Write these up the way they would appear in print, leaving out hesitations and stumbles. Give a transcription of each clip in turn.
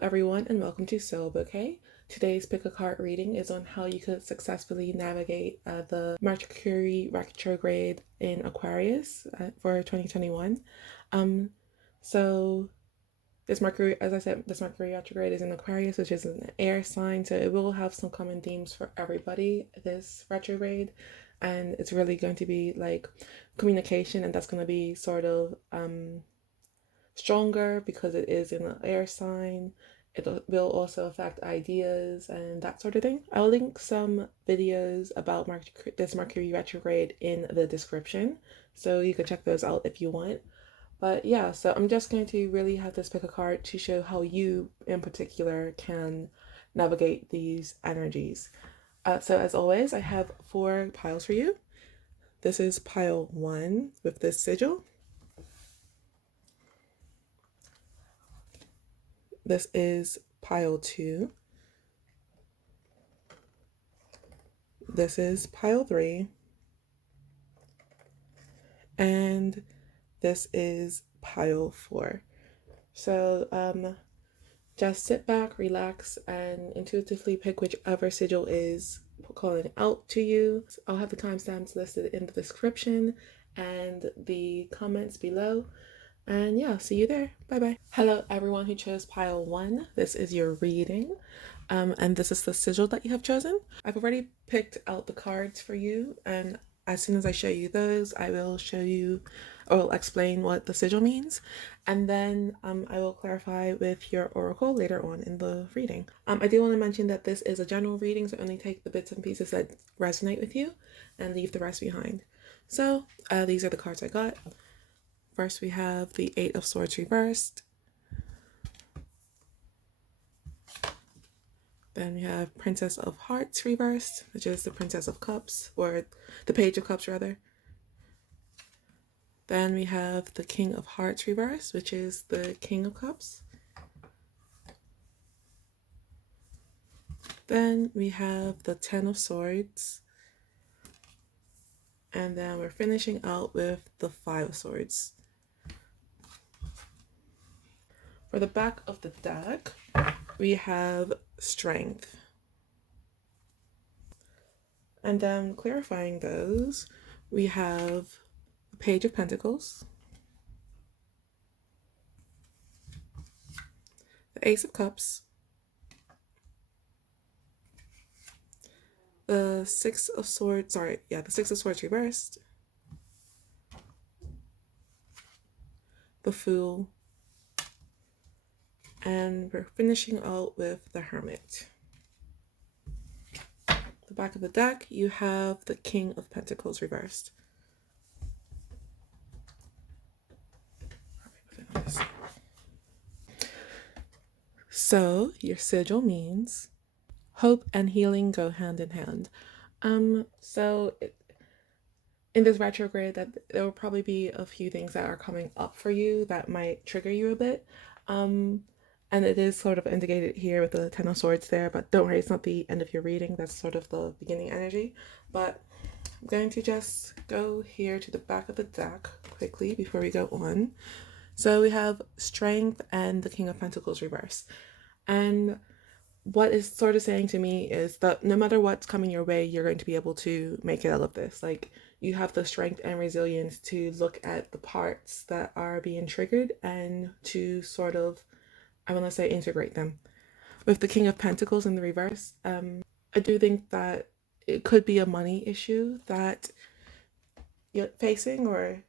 everyone, and welcome to Soul Bouquet. Today's pick a card reading is on how you could successfully navigate the Mercury retrograde in Aquarius for 2021. So this Mercury, as I said, this Mercury retrograde is in Aquarius, which is an air sign, so it will have some common themes for everybody this retrograde, and it's really going to be like communication, and that's going to be sort of stronger because it is in an air sign. It will also affect ideas and that sort of thing. I'll link some videos about this Mercury retrograde in the description, so you can check those out if you want. But yeah, so I'm just going to really have this pick a card to show how you in particular can navigate these energies. So as always, I have 4 piles for you. This is pile 1 with this sigil. This is pile 2. This is pile 3. And this is pile 4. So just sit back, relax, and intuitively pick whichever sigil is calling out to you. I'll have the timestamps listed in the description and the comments below. And yeah, see you there. Bye-bye. Hello, everyone who chose pile 1. This is your reading. And this is the sigil that you have chosen. I've already picked out the cards for you. And as soon as I show you those, I will show you or will explain what the sigil means. And then I will clarify with your oracle later on in the reading. I do want to mention that this is a general reading, so only take the bits and pieces that resonate with you and leave the rest behind. So these are the cards I got. First, we have the 8 of Swords reversed. Then we have Princess of Hearts reversed, which is the Princess of Cups, or the Page of Cups, rather. Then we have the King of Hearts reversed, which is the King of Cups. Then we have the 10 of Swords. And then we're finishing out with the 5 of Swords. For the back of the deck, we have Strength. And then clarifying those, we have the Page of Pentacles, the Ace of Cups, the 6 of Swords, the 6 of Swords reversed, the Fool, and we're finishing out with the Hermit. The back of the deck, you have the King of Pentacles reversed. So your sigil means hope and healing go hand in hand. In this retrograde, that there will probably be a few things that are coming up for you that might trigger you a bit. And it is sort of indicated here with the 10 of Swords there, but don't worry, it's not the end of your reading. That's sort of the beginning energy. But I'm going to just go here to the back of the deck quickly before we go on. So we have Strength and the King of Pentacles reverse. And what is sort of saying to me is that no matter what's coming your way, you're going to be able to make it out of this. Like, you have the strength and resilience to look at the parts that are being triggered and to sort of, I want to say, integrate them. With the King of Pentacles in the reverse, I do think that it could be a money issue that you're facing, or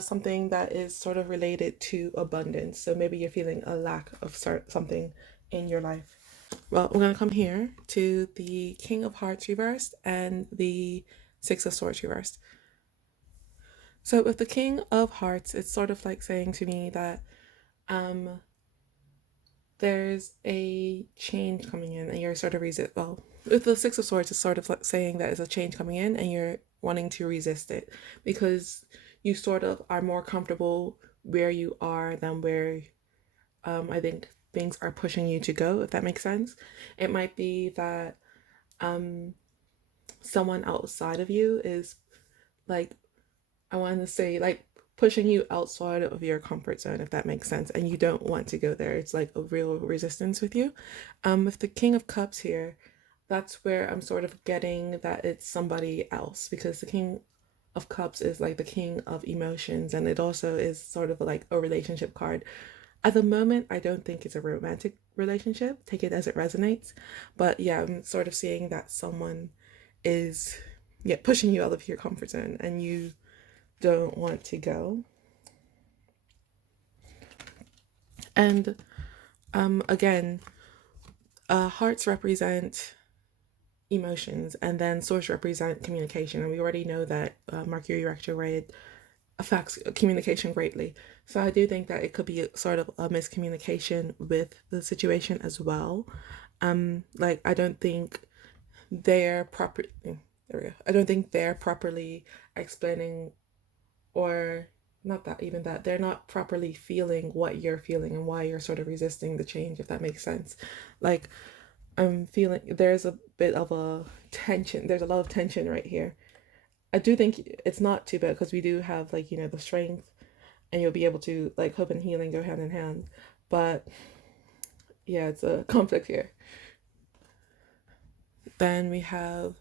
something that is sort of related to abundance. So maybe you're feeling a lack of something in your life. Well, we're going to come here to the King of Hearts reversed and the 6 of Swords reversed. So with the King of Hearts, it's sort of like saying to me that there's a change coming in and you're sort of with the 6 of Swords, it's sort of like saying that there's a change coming in and you're wanting to resist it because you sort of are more comfortable where you are than where I think things are pushing you to go, if that makes sense. It might be that someone outside of you is like, I want to say, like, pushing you outside of your comfort zone, if that makes sense, and you don't want to go there. It's like a real resistance with you. With the King of Cups here, that's where I'm sort of getting that it's somebody else, because the King of Cups is like the king of emotions, and it also is sort of like a relationship card. At the moment, I don't think it's a romantic relationship. Take it as it resonates. But yeah, I'm sort of seeing that someone is, yeah, pushing you out of your comfort zone and you don't want to go. And again, hearts represent emotions, and then swords represent communication. And we already know that Mercury retrograde affects communication greatly. So I do think that it could be sort of a miscommunication with the situation as well. Like I don't think they're proper. There we go. I don't think they're properly explaining, or not that even that they're not properly feeling what you're feeling and why you're sort of resisting the change, if that makes sense. Like I'm feeling there's a bit of a tension. There's a lot of tension right here. I do think it's not too bad because we do have like, you know, the strength, and you'll be able to like hope and healing go hand in hand. But yeah, it's a conflict here. Then we have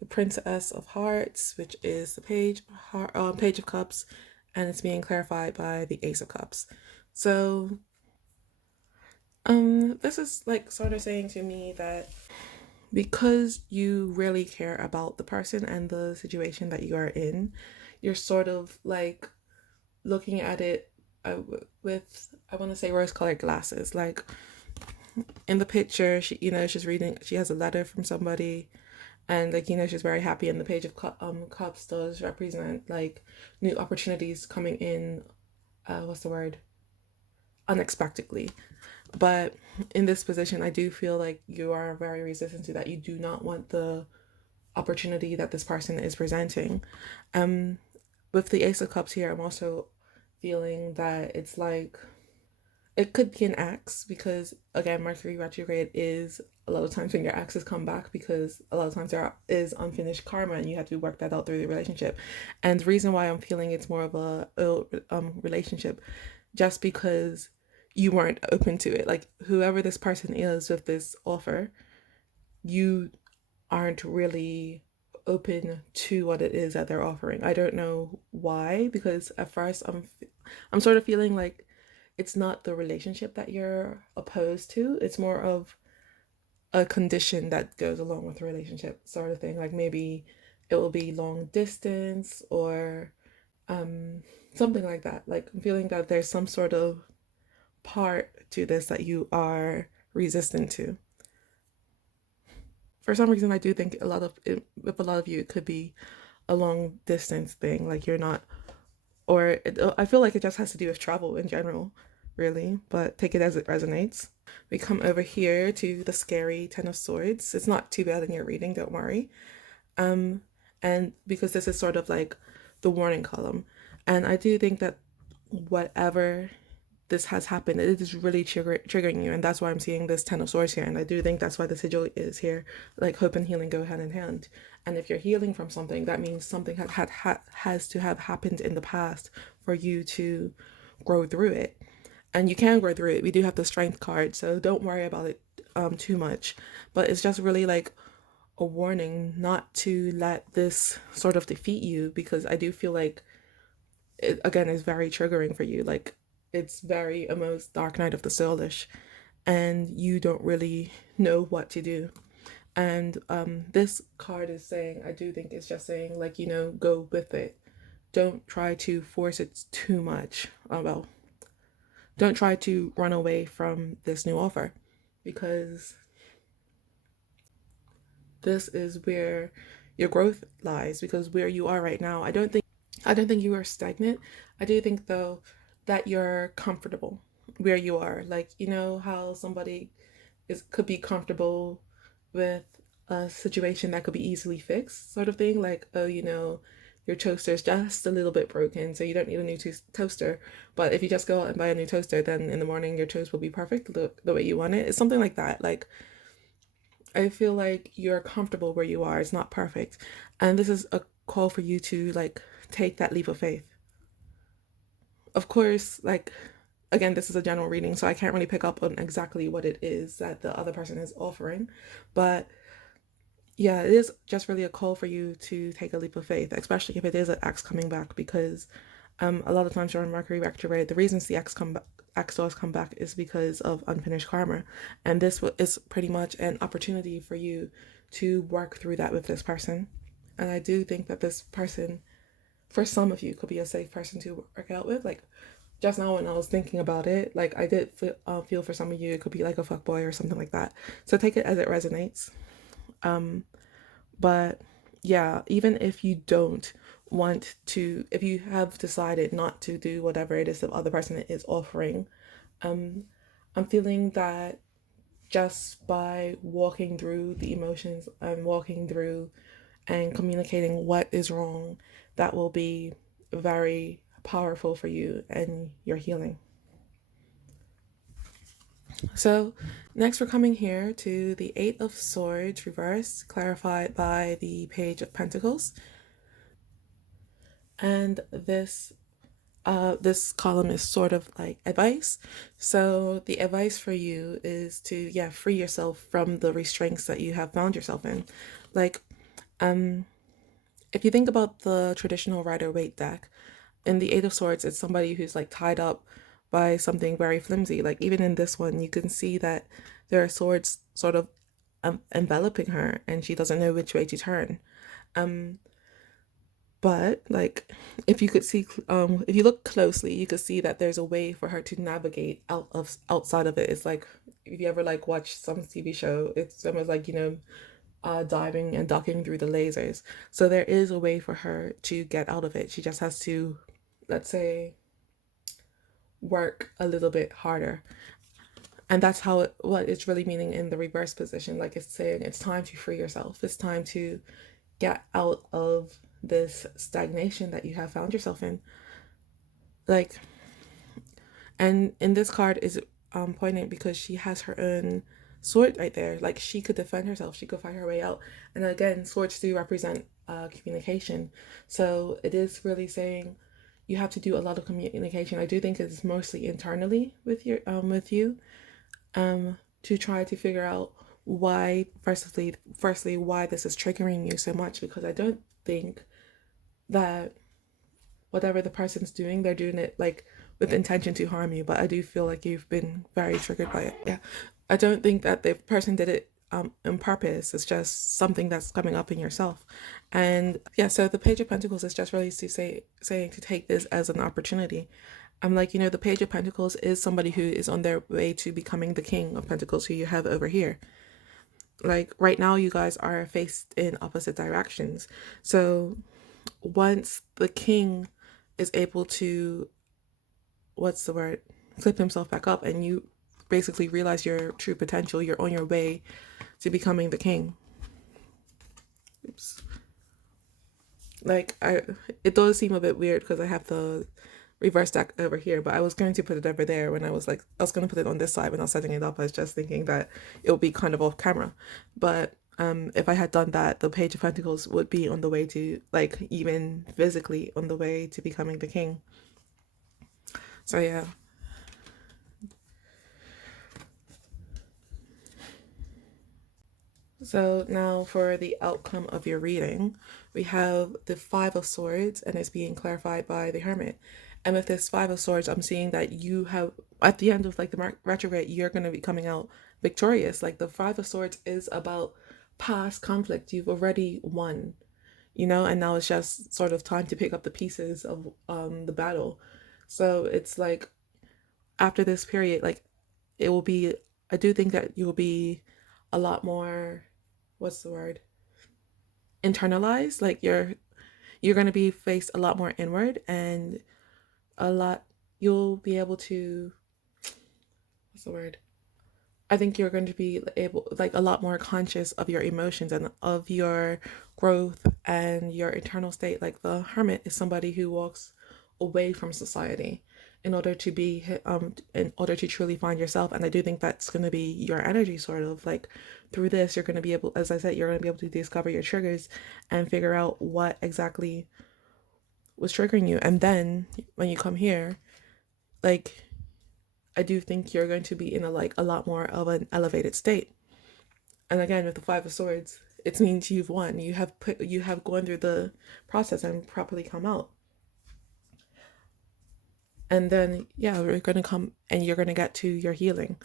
the Princess of Hearts, which is the Page of Cups, and it's being clarified by the Ace of Cups. So this is like sort of saying to me that because you really care about the person and the situation that you are in, you're sort of like looking at it with, I want to say, rose-colored glasses. Like in the picture, she, you know, she's reading, she has a letter from somebody, and like, you know, she's very happy, and the Page of Cups does represent like new opportunities coming in, what's the word, unexpectedly. But in this position, I do feel like you are very resistant to that. You do not want the opportunity that this person is presenting. With the Ace of Cups here, I'm also feeling that it's like it could be an ex, because again, Mercury retrograde is a lot of times when your exes come back, because a lot of times there is unfinished karma and you have to work that out through the relationship. And the reason why I'm feeling it's more of a relationship, just because you weren't open to it. Like whoever this person is with this offer, you aren't really open to what it is that they're offering. I don't know why, because at first I'm sort of feeling like it's not the relationship that you're opposed to. It's more of a condition that goes along with the relationship, sort of thing. Like maybe it will be long distance, or something like that. Like I'm feeling that there's some sort of part to this that you are resistant to. For some reason, I do think a lot of it, with a lot of you, it could be a long distance thing. Like you're not, or I feel like it just has to do with travel in general, really. But take it as it resonates. We come over here to the scary Ten of Swords. It's not too bad in your reading, don't worry. And because this is sort of like the warning column, and I do think that whatever this has happened, it is really triggering you, and that's why I'm seeing this Ten of Swords here. And I do think that's why the sigil is here. Like hope and healing go hand in hand, and if you're healing from something, that means something has to have happened in the past for you to grow through it. And you can grow through it. We do have the Strength card, so don't worry about it too much. But it's just really like a warning not to let this sort of defeat you, because I do feel like it again is very triggering for you. Like it's very almost Dark Night of the Soulish, and you don't really know what to do. And this card is saying, I do think it's just saying, like, you know, go with it. Don't try to force it too much. Well, don't try to run away from this new offer, because this is where your growth lies. Because where you are right now, I don't think you are stagnant. I do think though that you're comfortable where you are. Like, you know how somebody could be comfortable with a situation that could be easily fixed, sort of thing. Like, oh, you know, your toaster's just a little bit broken, so you don't need a new toaster. But if you just go out and buy a new toaster, then in the morning your toast will be perfect the way you want it. It's something like that. Like, I feel like you're comfortable where you are. It's not perfect. And this is a call for you to like take that leap of faith. of course, like, again, this is a general reading, so I can't really pick up on exactly what it is that the other person is offering. But yeah, it is just really a call for you to take a leap of faith, especially if it is an ex coming back, because a lot of times during Mercury retrograde, the reasons the ex doors come back is because of unfinished karma, and this is pretty much an opportunity for you to work through that with this person. And I do think that this person, for some of you, could be a safe person to work it out with. Like, just now when I was thinking about it, like, I did feel for some of you it could be like a fuckboy or something like that. So take it as it resonates. But yeah, even if you don't want to, if you have decided not to do whatever it is the other person is offering, I'm feeling that just by walking through the emotions and walking through and communicating what is wrong, that will be very powerful for you and your healing. So next we're coming here to the Eight of Swords reversed, clarified by the Page of Pentacles. And this column is sort of like advice. So the advice for you is to, yeah, free yourself from the restraints that you have found yourself in. Like, if you think about the traditional Rider-Waite deck, in the Eight of Swords, it's somebody who's like tied up by something very flimsy. Like, even in this one, you can see that there are swords sort of enveloping her, and she doesn't know which way to turn. But like, if you could see, if you look closely, you could see that there's a way for her to navigate outside of it. It's like, if you ever like watch some TV show, it's almost like, diving and ducking through the lasers. So there is a way for her to get out of it. She just has to, let's say, work a little bit harder. And that's what it's really meaning in the reverse position. Like, it's saying it's time to free yourself. It's time to get out of this stagnation that you have found yourself in. Like, and in this card is poignant because she has her own sword right there. Like, she could defend herself, she could fight her way out. And again, swords do represent communication, so it is really saying you have to do a lot of communication. I do think it's mostly internally with you to try to figure out why, firstly why this is triggering you so much, because I don't think that whatever the person's doing, they're doing it like with intention to harm you, but I do feel like you've been very triggered by it. Yeah, I don't think that the person did it on purpose. It's just something that's coming up in yourself. And yeah, so the Page of Pentacles is just really saying to take this as an opportunity. I'm like, the Page of Pentacles is somebody who is on their way to becoming the King of Pentacles, who you have over here. Like, right now you guys are faced in opposite directions. So once the King is able to, flip himself back up, and you basically realize your true potential, you're on your way to becoming the King. Oops. Like, it does seem a bit weird because I have the reverse deck over here, but I was going to put it over there when I was going to put it on this side when I was setting it up. I was just thinking that it would be kind of off camera. But if I had done that, the Page of Pentacles would be on the way to, like, even physically on the way to becoming the King. So yeah. So now for the outcome of your reading, we have the Five of Swords, and it's being clarified by the Hermit. And with this Five of Swords, I'm seeing that you have, at the end of like the retrograde, you're going to be coming out victorious. Like, the Five of Swords is about past conflict. You've already won, and now it's just sort of time to pick up the pieces of the battle. So it's like, after this period, like, it will be, I do think that you will be a lot more, internalized. Like, you're going to be faced a lot more inward, and you'll be able to, I think you're going to be able, like, a lot more conscious of your emotions and of your growth and your internal state. Like, the Hermit is somebody who walks away from society in order to truly find yourself. And I do think that's going to be your energy, sort of like, through this, you're going to be able, as I said, you're going to be able to discover your triggers and figure out what exactly was triggering you. And then when you come here, like, I do think you're going to be in a lot more of an elevated state. And again, with the Five of Swords, it means you've won. You have gone through the process and properly come out. And then, yeah, we're going to come and you're going to get to your healing.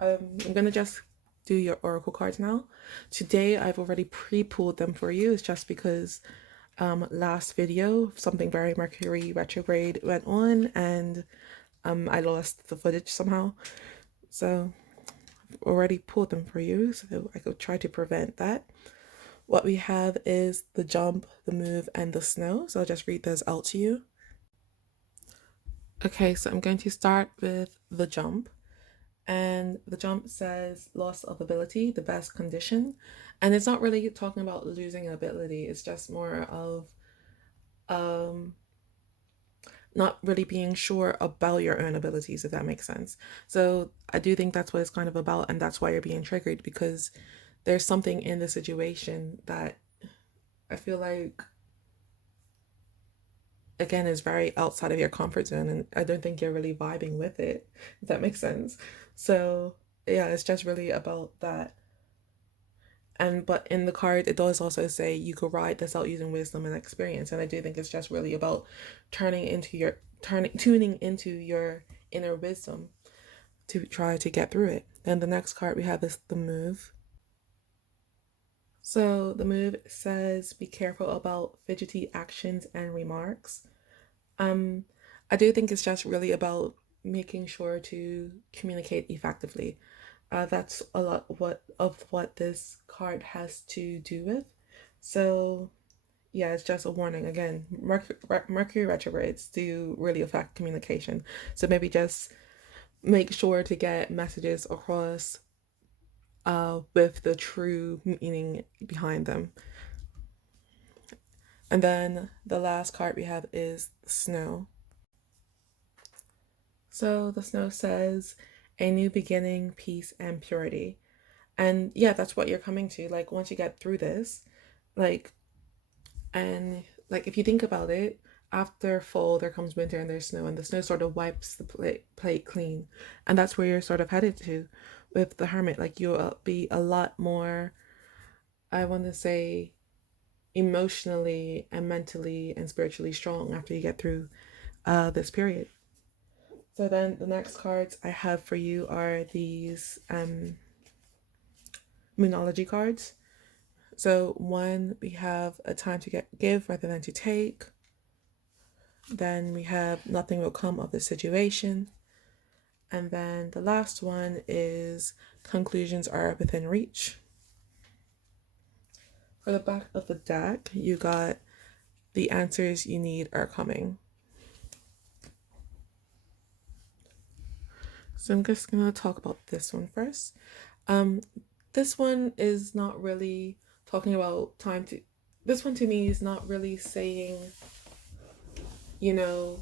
I'm going to just do your oracle cards now. Today, I've already pre-pulled them for you. It's just because last video, something very Mercury retrograde went on and I lost the footage somehow. So I've already pulled them for you, so I could try to prevent that. What we have is the jump, the move, and the snow. So I'll just read those out to you. Okay, so I'm going to start with the jump. And the jump says loss of ability, the best condition. And it's not really talking about losing ability. It's just more of not really being sure about your own abilities, if that makes sense. So I do think that's what it's kind of about, and that's why you're being triggered, because there's something in the situation that I feel like, again, is very outside of your comfort zone, and I don't think you're really vibing with it, if that makes sense. So yeah, it's just really about that. And but in the card, it does also say you could ride this out using wisdom and experience, and I do think it's just really about tuning into your inner wisdom to try to get through it. Then the next card we have is the move. So the move says be careful about fidgety actions and remarks. I do think it's just really about making sure to communicate effectively. That's a lot of what this card has to do with. So yeah, it's just a warning. Again, Mercury retrogrades do really affect communication. So maybe just make sure to get messages across with the true meaning behind them. And then the last card we have is snow. So the snow says a new beginning, peace, and purity. And yeah, that's what you're coming to. Like once you get through this, like, and like if you think about it, after fall there comes winter and there's snow, and the snow sort of wipes the plate clean, and that's where you're sort of headed to with the hermit. Like you'll be a lot more, I want to say, emotionally and mentally and spiritually strong after you get through this period. So then the next cards I have for you are these Moonology cards. So one, we have a time to give rather than to take. Then we have nothing will come of the situation. And then the last one is conclusions are within reach. For the back of the deck, you got the answers you need are coming. So I'm just gonna talk about this one first. This one is not really talking about time to. This one to me is not really saying, you know,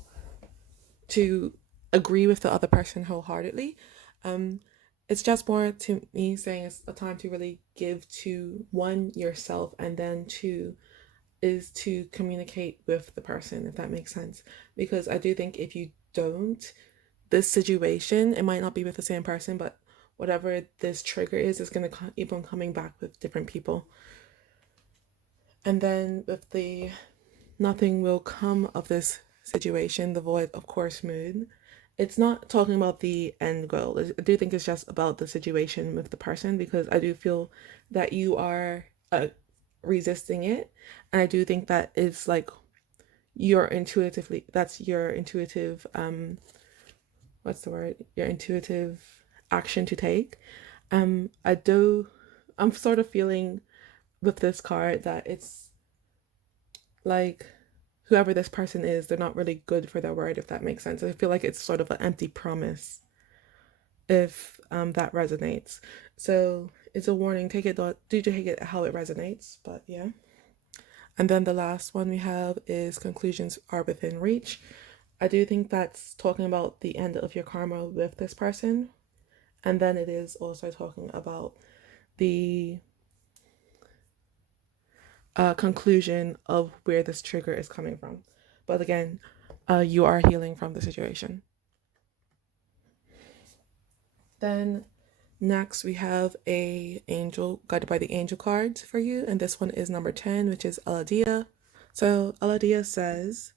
to agree with the other person wholeheartedly. It's just more to me saying it's a time to really give to one, yourself, and then two is to communicate with the person, if that makes sense. Because I do think if you don't, this situation, it might not be with the same person, but whatever this trigger is going to keep on coming back with different people. And then with the nothing will come of this situation, the void of course mood, it's not talking about the end goal. I do think it's just about the situation with the person, because I do feel that you are resisting it, and I do think that it's like that's your intuitive what's the word, your intuitive action to take. I'm sort of feeling with this card that it's like whoever this person is, they're not really good for their word, if that makes sense. I feel like it's sort of an empty promise, if that resonates. So it's a warning. Take it how it resonates, but yeah. And then the last one we have is conclusions are within reach. I do think that's talking about the end of your karma with this person. And then it is also talking about the conclusion of where this trigger is coming from. But again, you are healing from the situation. Then next we have a angel guided by the angel cards for you, and this one is number 10, which is Aladia. So Aladia says,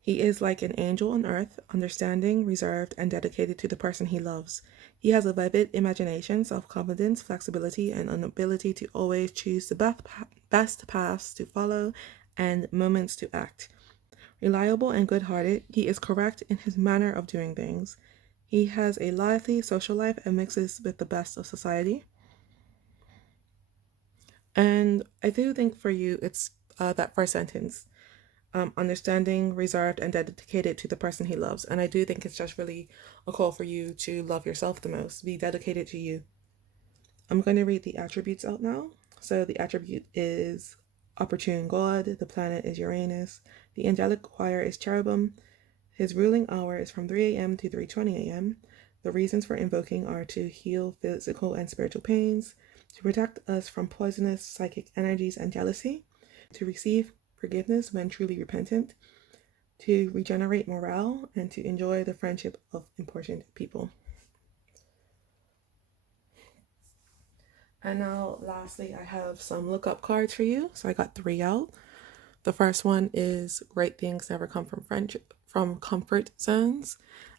he is like an angel on earth, understanding, reserved, and dedicated to the person he loves. He has a vivid imagination, self-confidence, flexibility, and an ability to always choose the best paths to follow and moments to act. Reliable and good-hearted, he is correct in his manner of doing things. He has a lively social life and mixes with the best of society. And I do think for you, it's that first sentence. Understanding, reserved, and dedicated to the person he loves. And I do think it's just really a call for you to love yourself the most, be dedicated to you. I'm going to read the attributes out now. So the attribute is opportune God, the planet is Uranus, the angelic choir is cherubim, his ruling hour is from 3 a.m. to 3:20 a.m. The reasons for invoking are to heal physical and spiritual pains, to protect us from poisonous psychic energies and jealousy, to receive forgiveness when truly repentant, to regenerate morale, and to enjoy the friendship of important people. And now, lastly, I have some lookup cards for you. So I got 3 out. The first one is great things never come from comfort zones,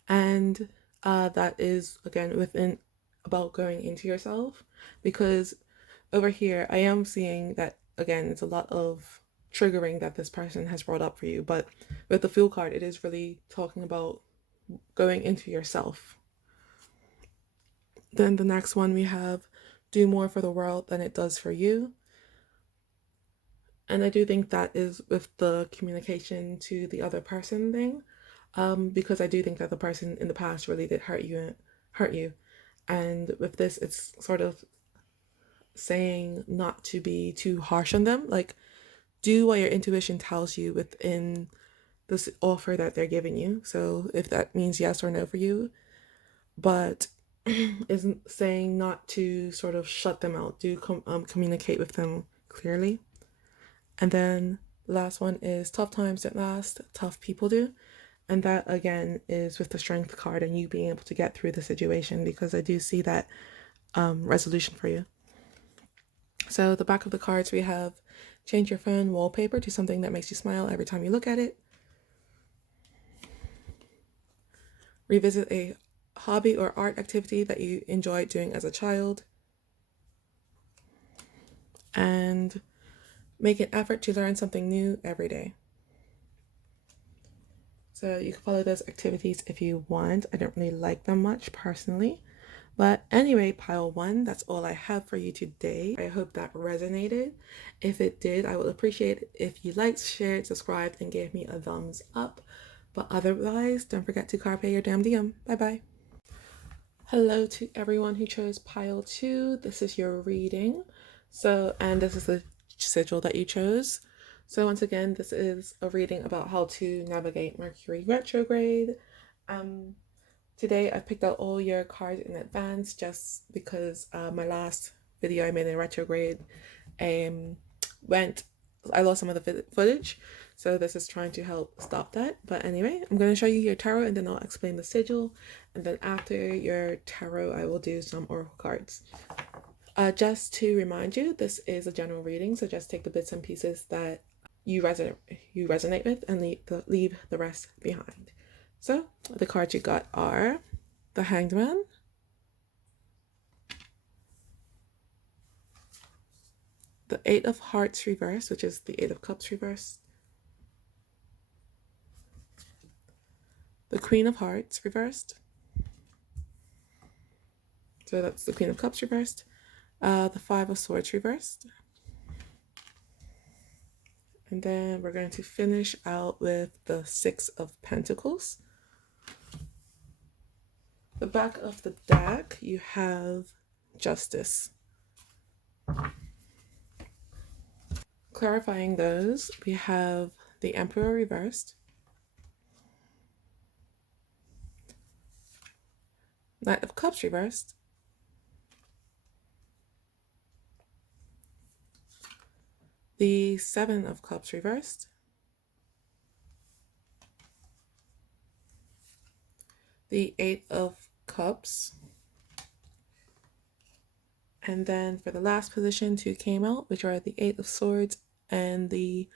and that is again within about going into yourself, because over here I am seeing that again it's a lot of triggering that this person has brought up for you, but with the Fool card it is really talking about going into yourself. Then the next one we have do more for the world than it does for you. And I do think that is with the communication to the other person thing, because I do think that the person in the past really did hurt you. And with this, it's sort of saying not to be too harsh on them. Like, do what your intuition tells you within this offer that they're giving you. So if that means yes or no for you, but isn't saying not to sort of shut them out. Do communicate with them clearly. And then the last one is tough times don't last, tough people do. And that again is with the strength card and you being able to get through the situation, because I do see that resolution for you. So the back of the cards we have change your phone wallpaper to something that makes you smile every time you look at it. Revisit a hobby or art activity that you enjoyed doing as a child. And make an effort to learn something new every day. So you can follow those activities if you want. I don't really like them much personally. But anyway, pile 1, that's all I have for you today. I hope that resonated. If it did, I would appreciate it if you liked, shared, subscribed, and gave me a thumbs up. But otherwise, don't forget to carpe your damn diem. Bye-bye. Hello to everyone who chose pile 2. This is your reading. And this is the sigil that you chose. So once again, this is a reading about how to navigate Mercury retrograde. Today I picked out all your cards in advance just because my last video I made in retrograde I lost some of the footage. So this is trying to help stop that. But anyway, I'm going to show you your tarot and then I'll explain the sigil. And then after your tarot, I will do some oracle cards. Just to remind you, this is a general reading. So just take the bits and pieces that you resonate with and leave the rest behind. So the cards you got are the Hanged Man, the Eight of Hearts reversed, which is the Eight of Cups reversed, the Queen of Hearts reversed, so that's the Queen of Cups reversed, the Five of Swords reversed, and then we're going to finish out with the Six of Pentacles. The back of the deck, you have Justice. Clarifying those, we have the Emperor reversed, Knight of Cups reversed, the Seven of Cups reversed, the Eight of Cups. And then for the last position, two came out, which are the Eight of Swords and the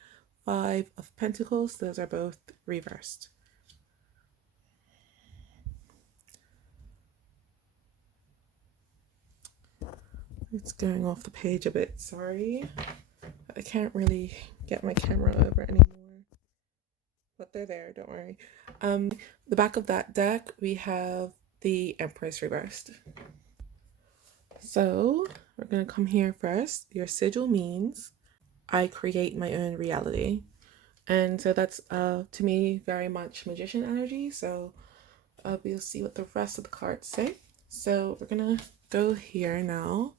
Five of Pentacles. Those are both reversed. It's going off the page a bit, sorry. I can't really get my camera over anymore. But they're there, don't worry. The back of that deck, we have the Empress reversed. So we're gonna come here first. Your sigil means I create my own reality. And so that's to me very much magician energy. So we'll see what the rest of the cards say. So we're gonna go here now,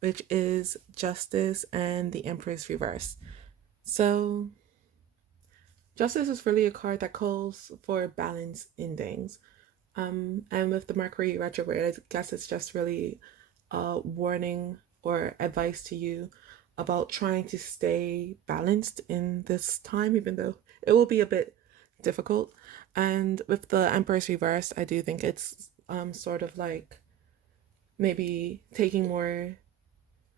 which is Justice and the Empress reverse. So Justice is really a card that calls for balance in things. And with the Mercury retrograde, I guess it's just really a warning or advice to you about trying to stay balanced in this time, even though it will be a bit difficult. And with the Empress reversed, I do think it's sort of like maybe taking more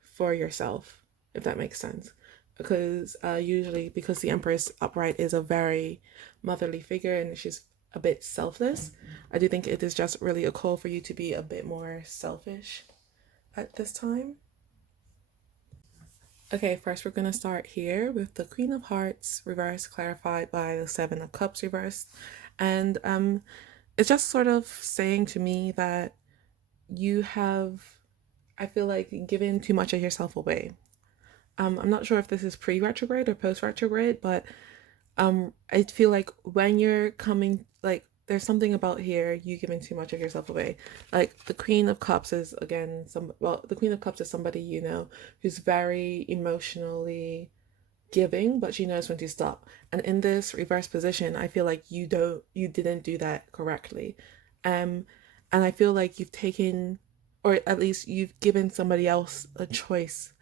for yourself, if that makes sense. Because usually, because the Empress upright is a very motherly figure and she's a bit selfless, I do think it is just really a call for you to be a bit more selfish at this time. Okay, first we're going to start here with the Queen of Hearts reversed, clarified by the Seven of Cups reversed. And it's just sort of saying to me that you have, I feel like, given too much of yourself away. I'm not sure if this is pre-retrograde or post-retrograde, but I feel like when you're coming, like, there's something about here, you giving too much of yourself away. Like, the Queen of Cups is, again, the Queen of Cups is somebody, you know, who's very emotionally giving, but she knows when to stop. And in this reverse position, I feel like you didn't do that correctly. And I feel like you've taken, or at least you've given somebody else a choice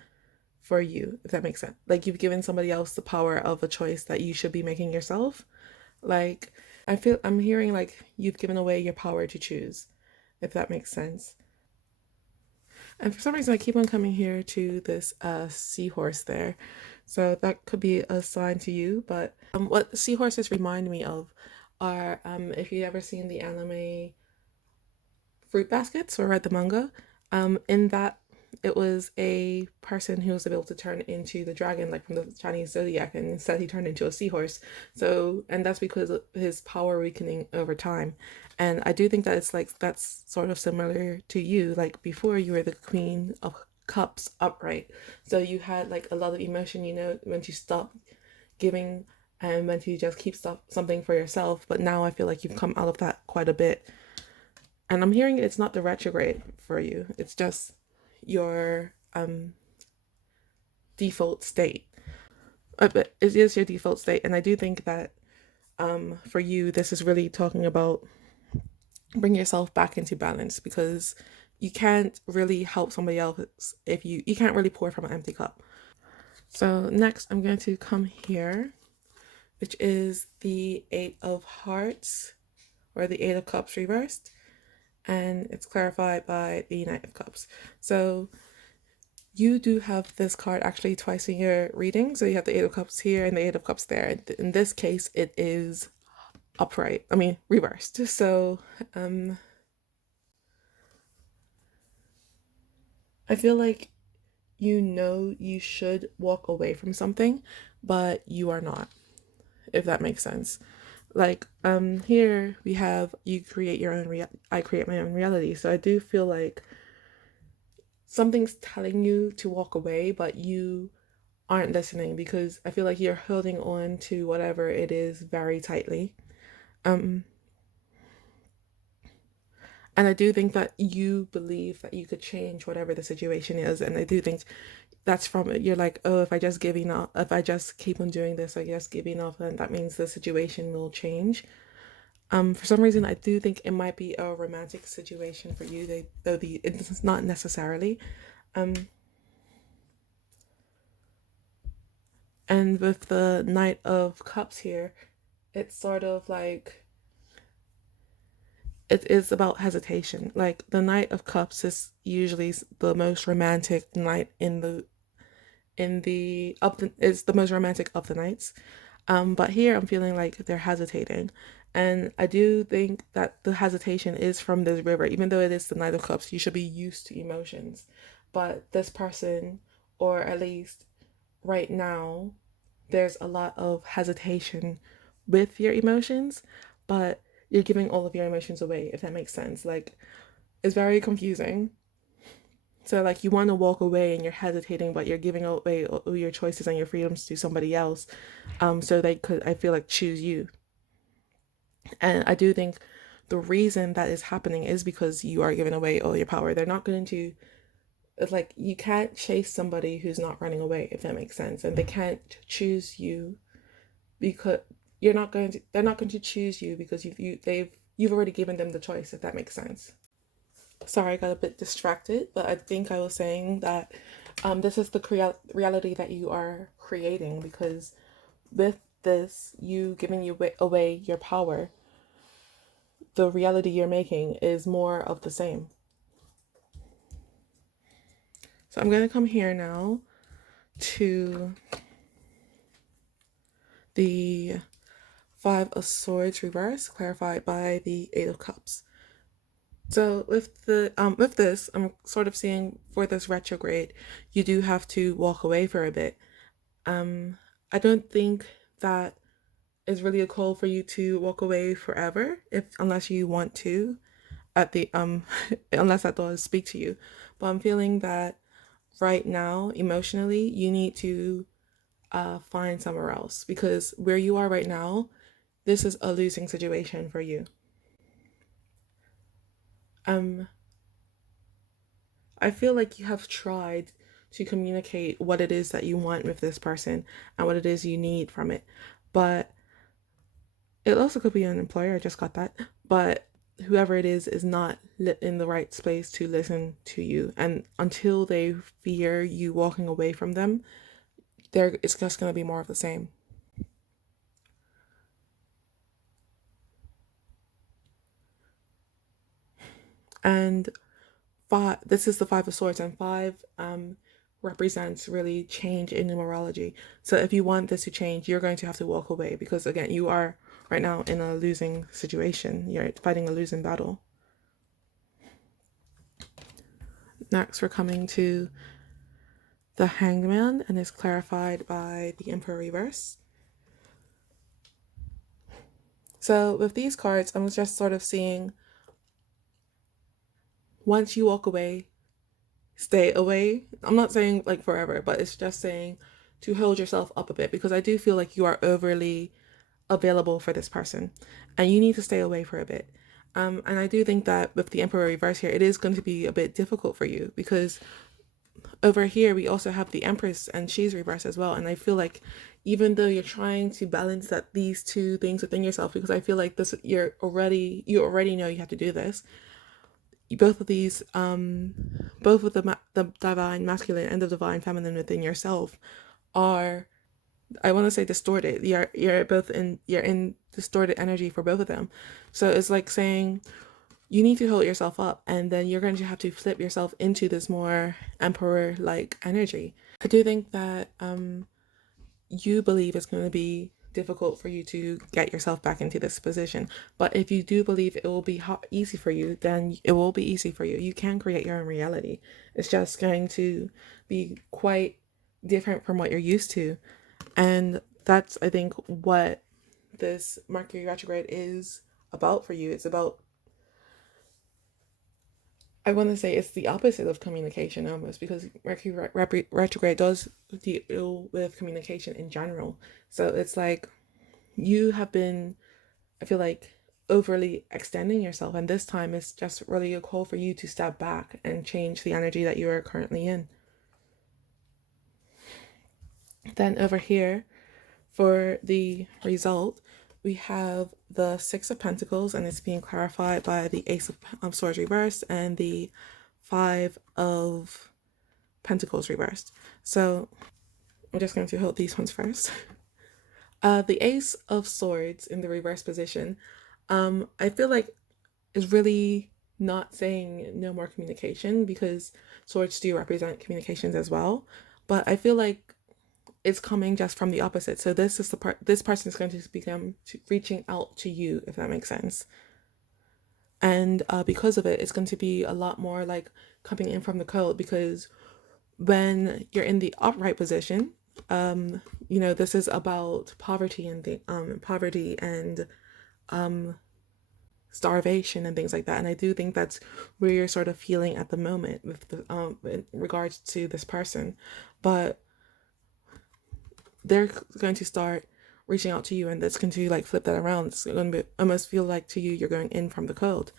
for you, if that makes sense. Like, you've given somebody else the power of a choice that you should be making yourself. Like, I'm hearing like you've given away your power to choose, if that makes sense. And for some reason I keep on coming here to this seahorse there. So that could be a sign to you. But what seahorses remind me of are, if you've ever seen the anime Fruit Baskets or read the manga, in that it was a person who was able to turn into the dragon, like from the Chinese zodiac, and instead he turned into a seahorse. So, and that's because of his power weakening over time. And I do think that it's like, that's sort of similar to you. Like, before, you were the Queen of Cups upright. So you had like a lot of emotion, you know, when to stop giving and when to just keep something for yourself. But now I feel like you've come out of that quite a bit. And I'm hearing it's not the retrograde for you. It's just your default state. But it is your default state. And I do think that for you, this is really talking about bring yourself back into balance, because you can't really help somebody else if you can't really pour from an empty cup. So next I'm going to come here, which is the Eight of Hearts or the Eight of Cups reversed, and it's clarified by the Knight of Cups. So you do have this card actually twice in your reading. So you have the Eight of Cups here and the Eight of Cups there. And in this case, it is upright. I mean, reversed. So I feel like you know you should walk away from something, but you are not, if that makes sense. Like, here we have you create your own I create my own reality. So I do feel like something's telling you to walk away, but you aren't listening, because I feel like you're holding on to whatever it is very tightly. And I do think that you believe that you could change whatever the situation is. And I do think that's from it. You're like, oh, if I just keep on doing this, I just giving up, then that means the situation will change. For some reason, I do think it might be a romantic situation for you. It's not necessarily. And with the Knight of Cups here, it's sort of like it is about hesitation. Like the Knight of Cups is usually the most romantic knight is the most romantic of the knights. But here I'm feeling like they're hesitating. And I do think that the hesitation is from this river. Even though it is the Knight of Cups, you should be used to emotions. But this person, or at least right now, there's a lot of hesitation with your emotions, but you're giving all of your emotions away, if that makes sense. Like, it's very confusing. So, like, you want to walk away and you're hesitating, but you're giving away all your choices and your freedoms to somebody else, so they could, I feel like, choose you. And I do think the reason that is happening is because you are giving away all your power. They're not going to, it's like, you can't chase somebody who's not running away, if that makes sense. And they can't choose you because they're not going to choose you because you've already given them the choice, if that makes sense. Sorry, I got a bit distracted, but I think I was saying that this is the reality that you are creating, because with this, you giving away your power, the reality you're making is more of the same. So I'm going to come here now to the Five of Swords reverse, clarified by the Eight of Cups. So with this, I'm sort of seeing for this retrograde, you do have to walk away for a bit. I don't think that is really a call for you to walk away forever, if unless you want to, at the unless that does speak to you. But I'm feeling that right now, emotionally, you need to find somewhere else, because where you are right now, this is a losing situation for you. Um, I feel like you have tried to communicate what it is that you want with this person and what it is you need from it. But it also could be an employer, I just got that. But whoever it is not in the right space to listen to you. And until they fear you walking away from them, it's just going to be more of the same. And this is the Five of Swords, and five represents really change in numerology. So if you want this to change, you're going to have to walk away, because again, you are right now in a losing situation. You're fighting a losing battle. Next, we're coming to the Hangman, and is clarified by the Emperor reverse. So with these cards, I'm just sort of seeing, once you walk away, stay away. I'm not saying like forever, but it's just saying to hold yourself up a bit, because I do feel like you are overly available for this person and you need to stay away for a bit. And I do think that with the Emperor reverse here, it is going to be a bit difficult for you, because over here we also have the Empress and she's reversed as well. And I feel like even though you're trying to balance these two things within yourself, because I feel like this, you already know you have to do this. Both of these, both with the divine masculine and the divine feminine within yourself are, I want to say, distorted. You're in distorted energy for both of them. So it's like saying you need to hold yourself up, and then you're going to have to flip yourself into this more emperor like energy. I do think that you believe it's going to be difficult for you to get yourself back into this position. But if you do believe it will be easy for you, then it will be easy for you. You can create your own reality. It's just going to be quite different from what you're used to. And that's, I think, what this Mercury retrograde is about for you. It's about, I want to say it's the opposite of communication almost, because Mercury retrograde does deal with communication in general. So it's like you have been, I feel like, overly extending yourself, and this time it's just really a call for you to step back and change the energy that you are currently in. Then over here, for the result, we have the Six of Pentacles, and it's being clarified by the Ace of Swords reversed and the Five of Pentacles reversed. So I'm just going to hold these ones first. The Ace of Swords in the reverse position, I feel like is really not saying no more communication, because swords do represent communications as well. But I feel like it's coming just from the opposite. So this is the part, this person is going to become reaching out to you, if that makes sense. And because of it, it's going to be a lot more like coming in from the cold, because when you're in the upright position, this is about poverty and poverty and starvation and things like that. And I do think that's where you're sort of feeling at the moment with the in regards to this person. But they're going to start reaching out to you, and that's going to like flip that around. It's going to be almost feel like to you you're going in from the cold.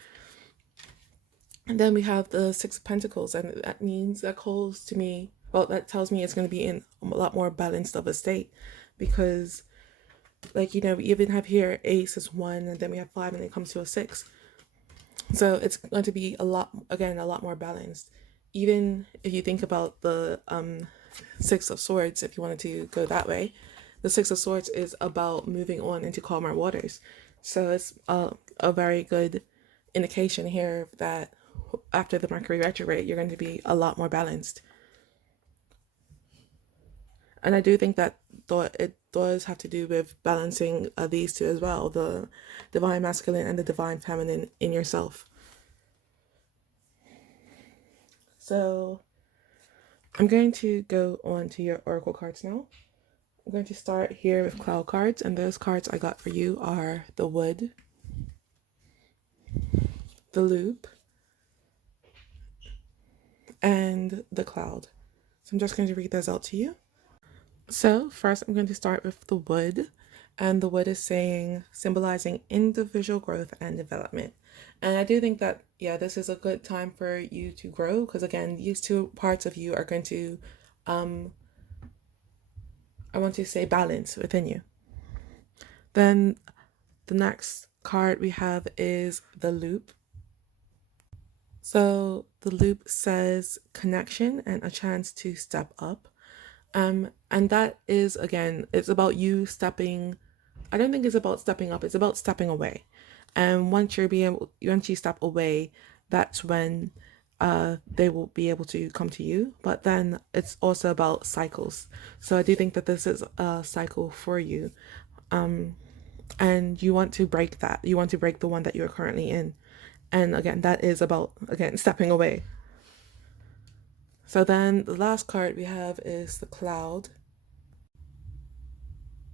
And then we have the Six of Pentacles, and that means, that calls to me, well, that tells me it's going to be in a lot more balanced of a state, because we even have here Ace is 1, and then we have 5, and it comes to a 6. So it's going to be a lot more balanced. Even if you think about the Six of Swords, if you wanted to go that way, the Six of Swords is about moving on into calmer waters. So it's a very good indication here that after the Mercury retrograde, you're going to be a lot more balanced. And I do think that it does have to do with balancing these two as well, the divine masculine and the divine feminine in yourself. So I'm going to go on to your oracle cards now. I'm going to start here with Clow Cards, and those cards I got for you are the Wood, the Loop, and the Cloud. So I'm just going to read those out to you. So first I'm going to start with the Wood, and the Wood is symbolizing individual growth and development. And I do think that, yeah, this is a good time for you to grow, because again, these two parts of you are going to, I want to say, balance within you. Then the next card we have is the Loop. So the Loop says connection and a chance to step up. And that is, again, it's about you stepping. I don't think it's about stepping up, it's about stepping away. And once you step away, that's when they will be able to come to you. But then it's also about cycles. So I do think that this is a cycle for you. And you want to break that. You want to break the one that you're currently in. And again, that is about, again, stepping away. So then the last card we have is the Cloud.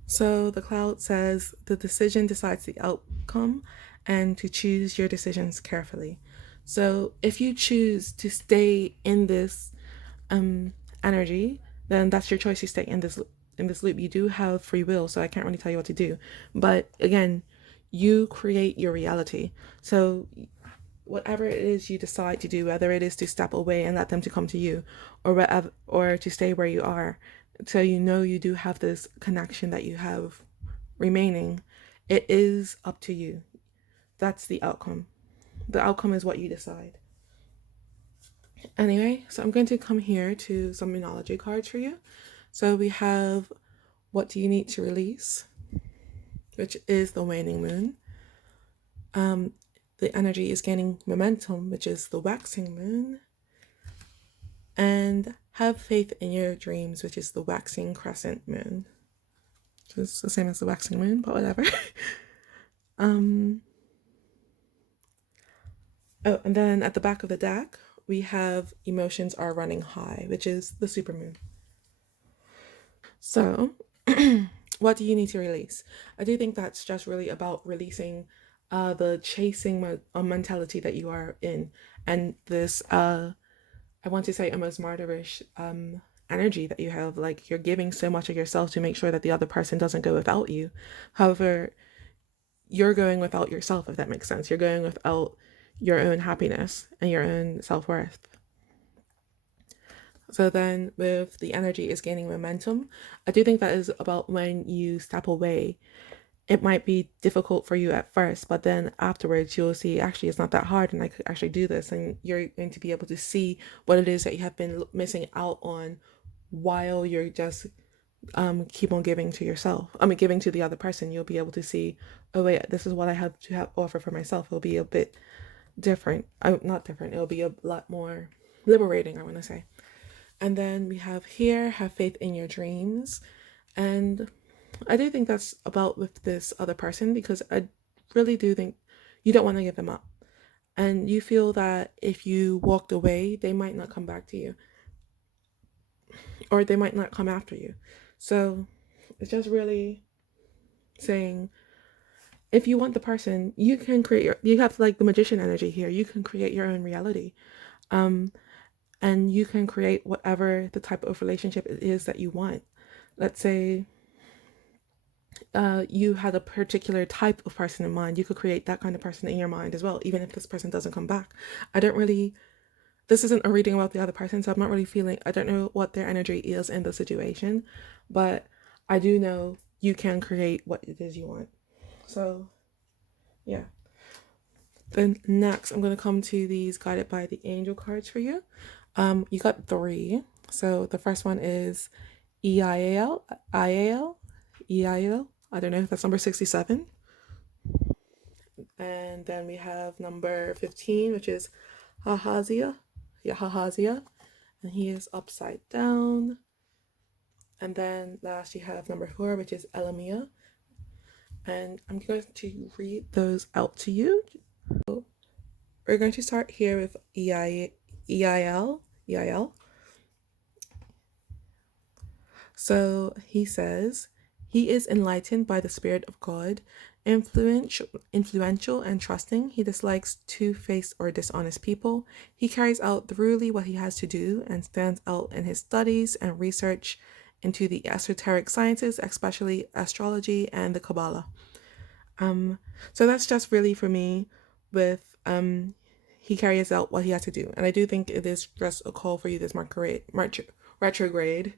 So the Cloud says the decision decides the outcome, and to choose your decisions carefully. So if you choose to stay in this energy, then that's your choice to stay in this loop. You do have free will, so I can't really tell you what to do. But again, you create your reality. So whatever it is you decide to do, whether it is to step away and let them to come to you, or to stay where you are, so you do have this connection that you have remaining, it is up to you. That's the outcome. The outcome is what you decide. Anyway, so I'm going to come here to some Moonology cards for you. So we have What Do You Need to Release, which is the waning moon. The energy is gaining momentum, which is the waxing moon. And Have Faith in Your Dreams, which is the waxing crescent moon. So it's the same as the waxing moon, but whatever. Oh, and then at the back of the deck, we have Emotions Are Running High, which is the supermoon. So, what do you need to release? I do think that's just really about releasing the chasing mentality that you are in, and this, I want to say, almost martyrish energy that you have. Like, you're giving so much of yourself to make sure that the other person doesn't go without you. However, you're going without yourself, if that makes sense. You're going without your own happiness and your own self-worth. So then with the energy is gaining momentum, I do think that is about when you step away. It might be difficult for you at first, but then afterwards you'll see, actually, it's not that hard and I could actually do this. And you're going to be able to see what it is that you have been missing out on while you're just keep on giving to yourself. Giving to the other person. You'll be able to see, oh wait, this is what I have to offer for myself. It'll be a bit different. Not different. It'll be a lot more liberating, I want to say. And then we have here, have faith in your dreams. And I do think that's about with this other person, because I really do think you don't want to give them up. And you feel that if you walked away, they might not come back to you, or they might not come after you. So it's just really saying, if you want the person, you can create you have like the magician energy here. You can create your own reality. And you can create whatever the type of relationship it is that you want. Let's say you had a particular type of person in mind. You could create that kind of person in your mind as well, even if this person doesn't come back. This isn't a reading about the other person, so I'm not really feeling, I don't know what their energy is in the situation, but I do know you can create what it is you want. So, yeah. Then next, I'm going to come to these guided by the angel cards for you. You got 3. So the first one is EIAL, EIAL. I don't know, that's number 67. And then we have number 15, which is Hahazia. Yeah, Hahazia. And he is upside down. And then last you have number 4, which is Elamia. And I'm going to read those out to you. So we're going to start here with EIL. So he says, he is enlightened by the Spirit of God, influential and trusting. He dislikes two-faced or dishonest people. He carries out thoroughly what he has to do and stands out in his studies and research into the esoteric sciences, especially astrology and the Kabbalah. So that's just really for me with he carries out what he has to do. And I do think it is just a call for you this Mercury retrograde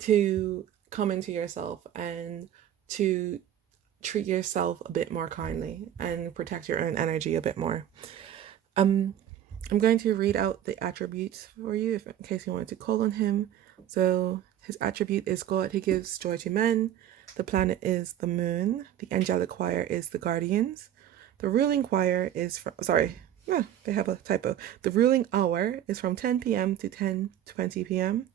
to come into yourself and to treat yourself a bit more kindly and protect your own energy a bit more. I'm going to read out the attributes for you in case you wanted to call on him. So his attribute is God. He gives joy to men. The planet is the moon. The angelic choir is the guardians. The ruling choir is from, they have a typo. The ruling hour is from 10 p.m. to 10:20 p.m.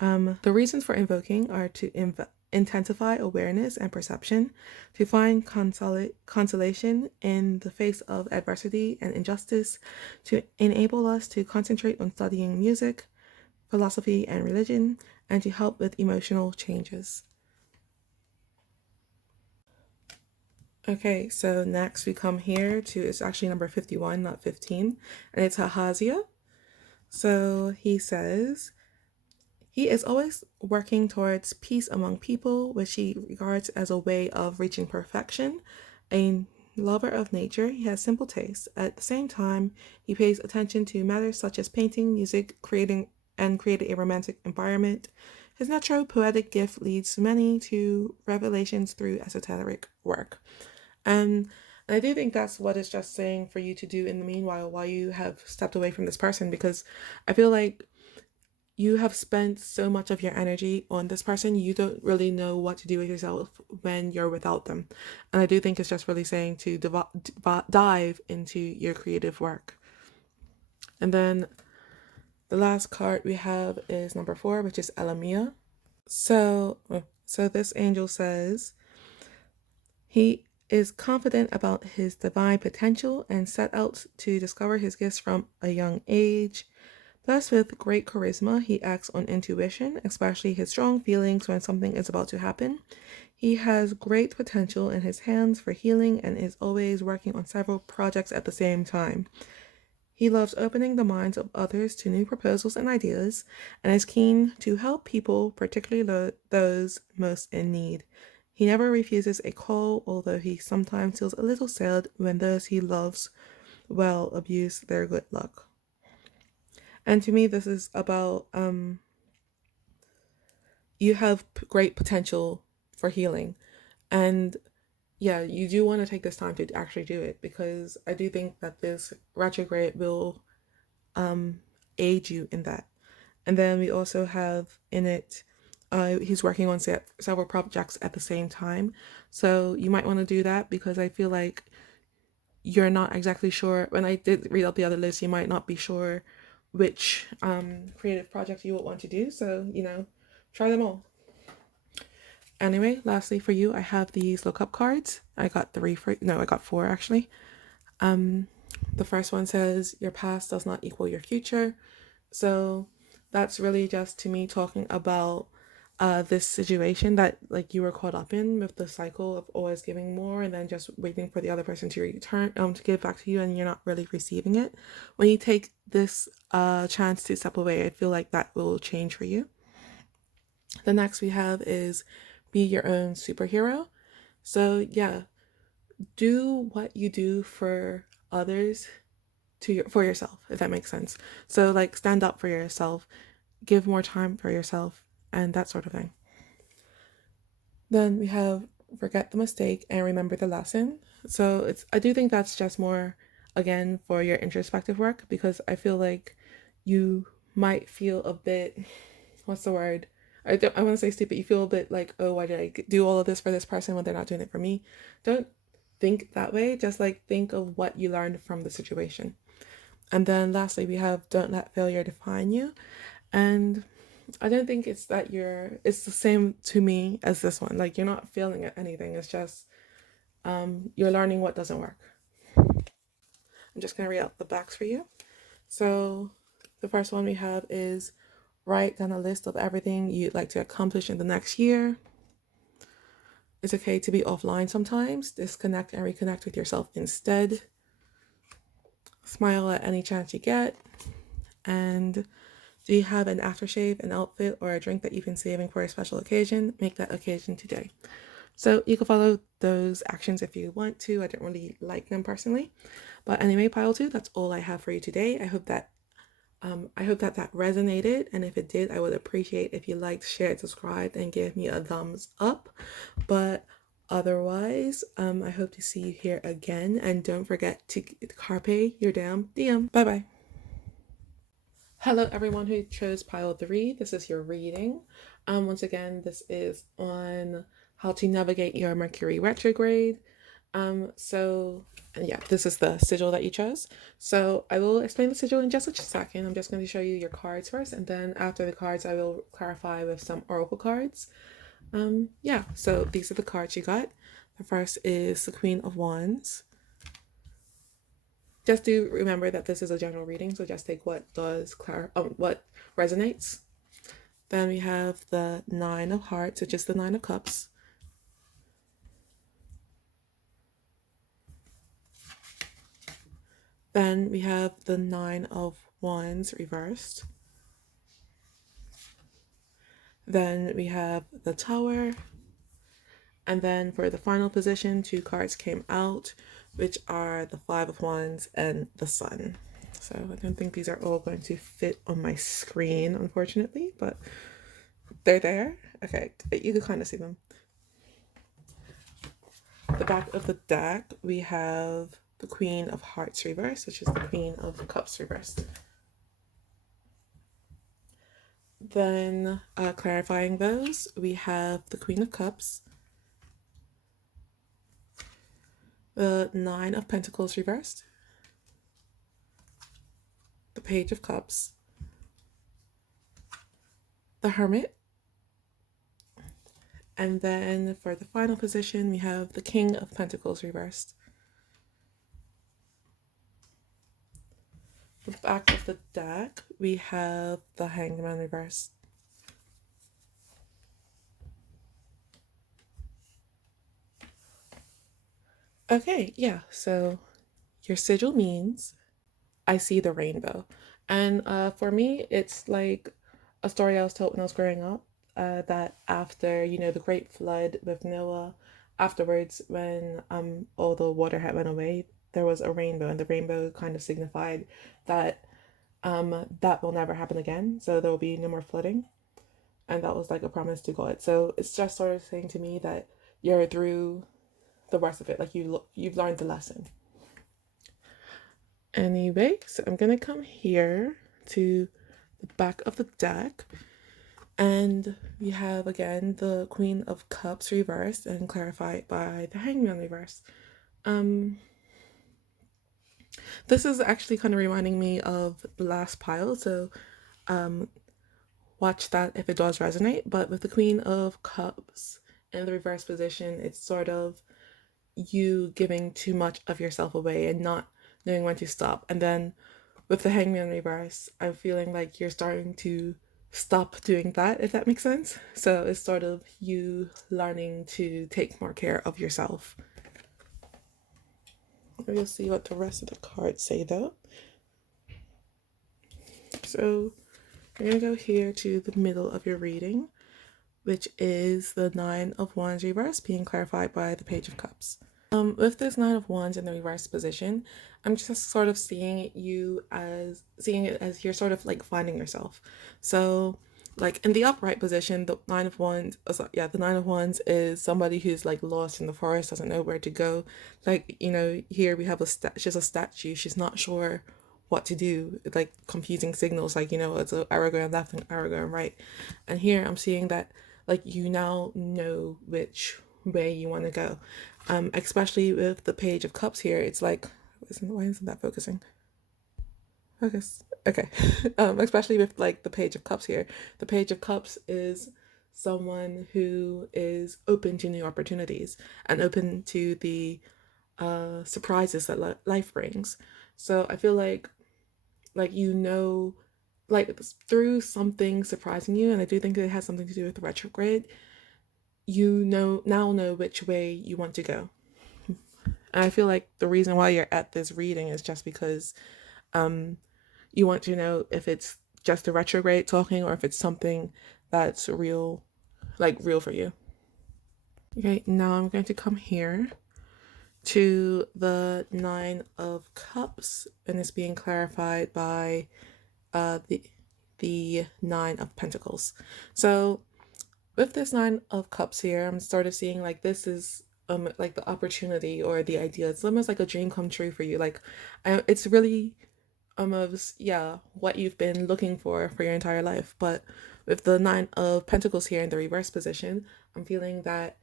The reasons for invoking are to intensify awareness and perception, to find consolation in the face of adversity and injustice, to enable us to concentrate on studying music, philosophy, and religion, and to help with emotional changes. Okay, so next we come here to, it's actually number 51, not 15, and it's Hahazia. So he says, he is always working towards peace among people, which he regards as a way of reaching perfection. A lover of nature, he has simple tastes. At the same time, he pays attention to matters such as painting, music, creating a romantic environment. His natural poetic gift leads many to revelations through esoteric work. And I do think that's what it's just saying for you to do in the meanwhile, while you have stepped away from this person, because I feel like you have spent so much of your energy on this person, you don't really know what to do with yourself when you're without them. And I do think it's just really saying to dive into your creative work. And then the last card we have is number 4, which is Elamia. So this angel says, he is confident about his divine potential and set out to discover his gifts from a young age. Blessed with great charisma, he acts on intuition, especially his strong feelings when something is about to happen. He has great potential in his hands for healing and is always working on several projects at the same time. He loves opening the minds of others to new proposals and ideas, and is keen to help people, particularly those most in need. He never refuses a call, although he sometimes feels a little sad when those he loves well abuse their good luck. And to me, this is about you have great potential for healing. And yeah, you do want to take this time to actually do it, because I do think that this retrograde will aid you in that. And then we also have in it, he's working on several projects at the same time. So you might want to do that, because I feel like you're not exactly sure. When I did read out the other list, you might not be sure which creative project you would want to do. So, you know, try them all. Anyway, lastly for you, I have these lookup cards. I got I got 4 actually. The first one says, your past does not equal your future. So that's really just to me talking about this situation that like you were caught up in with the cycle of always giving more and then just waiting for the other person to return to give back to you, and you're not really receiving it. When you take this chance to step away, I feel like that will change for you. The next we have is be your own superhero. So yeah, do what you do for others for yourself, if that makes sense. So like stand up for yourself, give more time for yourself, and that sort of thing. Then we have forget the mistake and remember the lesson. So I do think that's just more again for your introspective work, because I feel like you might feel a bit, what's the word? I want to say stupid. You feel a bit like, oh, why did I do all of this for this person when they're not doing it for me? Don't think that way. Just like think of what you learned from the situation. And then lastly, we have don't let failure define you. And I don't think it's that it's the same to me as this one. Like you're not failing at anything. It's just you're learning what doesn't work. I'm just going to read out the backs for you. So the first one we have is write down a list of everything you'd like to accomplish in the next year. It's okay to be offline sometimes. Disconnect and reconnect with yourself instead. Smile at any chance you get. And do you have an aftershave, an outfit, or a drink that you've been saving for a special occasion? Make that occasion today. So you can follow those actions if you want to. I don't really like them personally. But anyway, pile 2, that's all I have for you today. I hope that that resonated, and if it did, I would appreciate if you liked, shared, subscribed, and gave me a thumbs up. But otherwise, I hope to see you here again, and don't forget to carpe your damn diem. Bye bye. Hello everyone who chose pile 3. This is your reading. Once again, this is on how to navigate your Mercury retrograde. And yeah, this is the sigil that you chose. So I will explain the sigil in just a second. I'm just going to show you your cards first, and then after the cards, I will clarify with some oracle cards. Yeah, so these are the cards you got. The first is the Queen of Wands. Just do remember that this is a general reading, so just take what what resonates. Then we have the Nine of Hearts, which is the Nine of Cups. Then we have the Nine of Wands reversed. Then we have the Tower. And then for the final position, 2 cards came out, which are the Five of Wands and the Sun. So I don't think these are all going to fit on my screen, unfortunately, but they're there. Okay, you can kind of see them. The back of the deck, we have the Queen of Hearts reversed, which is the Queen of Cups reversed. Then clarifying those, we have the Queen of Cups, the Nine of Pentacles reversed, the Page of Cups, the Hermit, and then for the final position, we have the King of Pentacles reversed. The back of the deck, we have the Hanged Man reversed. Okay, yeah, so your sigil means I see the rainbow. And for me, it's like a story I was told when I was growing up, that after, the great flood with Noah, afterwards when all the water had went away, there was a rainbow, and the rainbow kind of signified that that will never happen again. So there will be no more flooding. And that was like a promise to God. So it's just sort of saying to me that you're through the rest of it, like you've learned the lesson. Anyway, so I'm gonna come here to the back of the deck, and we have again the Queen of Cups reversed and clarified by the Hangman reverse. This is actually kind of reminding me of the last pile, so watch that if it does resonate. But with the Queen of Cups in the reverse position, it's sort of you giving too much of yourself away and not knowing when to stop. And then with the Hangman reverse, I'm feeling like you're starting to stop doing that, if that makes sense. So it's sort of you learning to take more care of yourself. We'll see what the rest of the cards say though. So we're gonna go here to the middle of your reading, which is the Nine of Wands reverse being clarified by the Page of Cups. With this Nine of Wands in the reverse position, I'm just sort of seeing it as you're sort of like finding yourself. So like in the upright position, the Nine of Wands, the Nine of Wands is somebody who's like lost in the forest, doesn't know where to go. Like, you know, here we have she's a statue. She's not sure what to do, like confusing signals, like, you know, it's an arrow going left and arrow going right. And here I'm seeing that like you now know which way you want to go. Especially with the Page of Cups here, it's like, why isn't that focusing? Focus. Okay. Especially with like the Page of Cups here. The Page of Cups is someone who is open to new opportunities and open to the surprises that life brings. So I feel like you know, like through something surprising you, and I do think it has something to do with the retrograde, you now know which way you want to go. And I feel like the reason why you're at this reading is just because you want to know if it's just a retrograde talking or if it's something that's real, like real for you. Okay, now I'm going to come here to the Nine of Cups, and it's being clarified by the Nine of Pentacles. So with this Nine of Cups here, I'm sort of seeing like this is like the opportunity or the idea. It's almost like a dream come true for you. Like it's really almost, yeah, what you've been looking for your entire life. But with the Nine of Pentacles here in the reverse position, I'm feeling that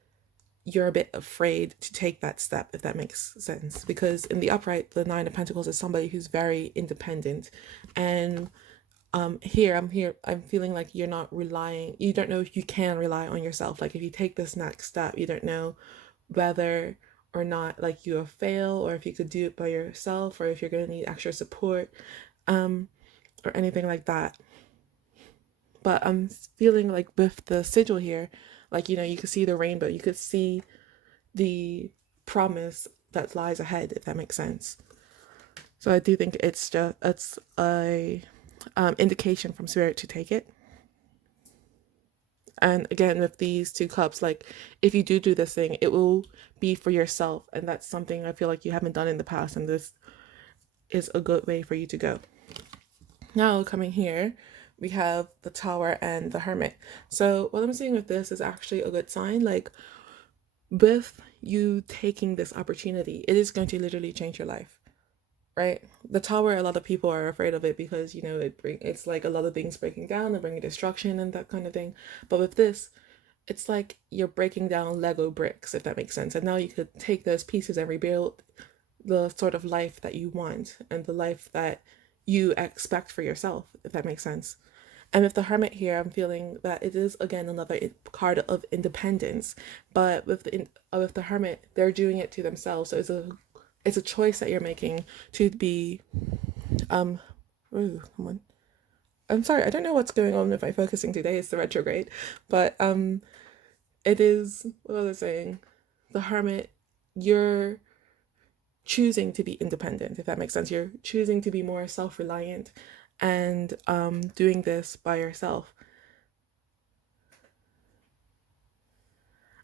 you're a bit afraid to take that step, if that makes sense. Because in the upright, the Nine of Pentacles is somebody who's very independent. And I'm feeling like you don't know if you can rely on yourself. Like if you take this next step, you don't know whether or not like you'll fail, or if you could do it by yourself, or if you're going to need extra support, or anything like that. But I'm feeling like with the sigil here, like, you know, you could see the rainbow, you could see the promise that lies ahead, if that makes sense. So I do think it's a indication from spirit to take it. And again, with these two cups, like if you do this thing, it will be for yourself, and that's something I feel like you haven't done in the past, and this is a good way for you to go. Now coming here, we have the Tower and the Hermit. So what I'm seeing with this is actually a good sign. Like with you taking this opportunity, it is going to literally change your life. Right? The Tower, a lot of people are afraid of it because, you know, it's like a lot of things breaking down and bringing destruction and that kind of thing. But with this, it's like you're breaking down Lego bricks, if that makes sense. And now you could take those pieces and rebuild the sort of life that you want and the life that you expect for yourself, if that makes sense. And with the Hermit here, I'm feeling that it is again another card of independence. But with the Hermit, they're doing it to themselves. So it's a choice that you're making to be come on. I'm sorry, I don't know what's going on with my focusing today. It's the retrograde. But it is, what was I saying? The Hermit, you're choosing to be independent, if that makes sense. You're choosing to be more self-reliant and doing this by yourself.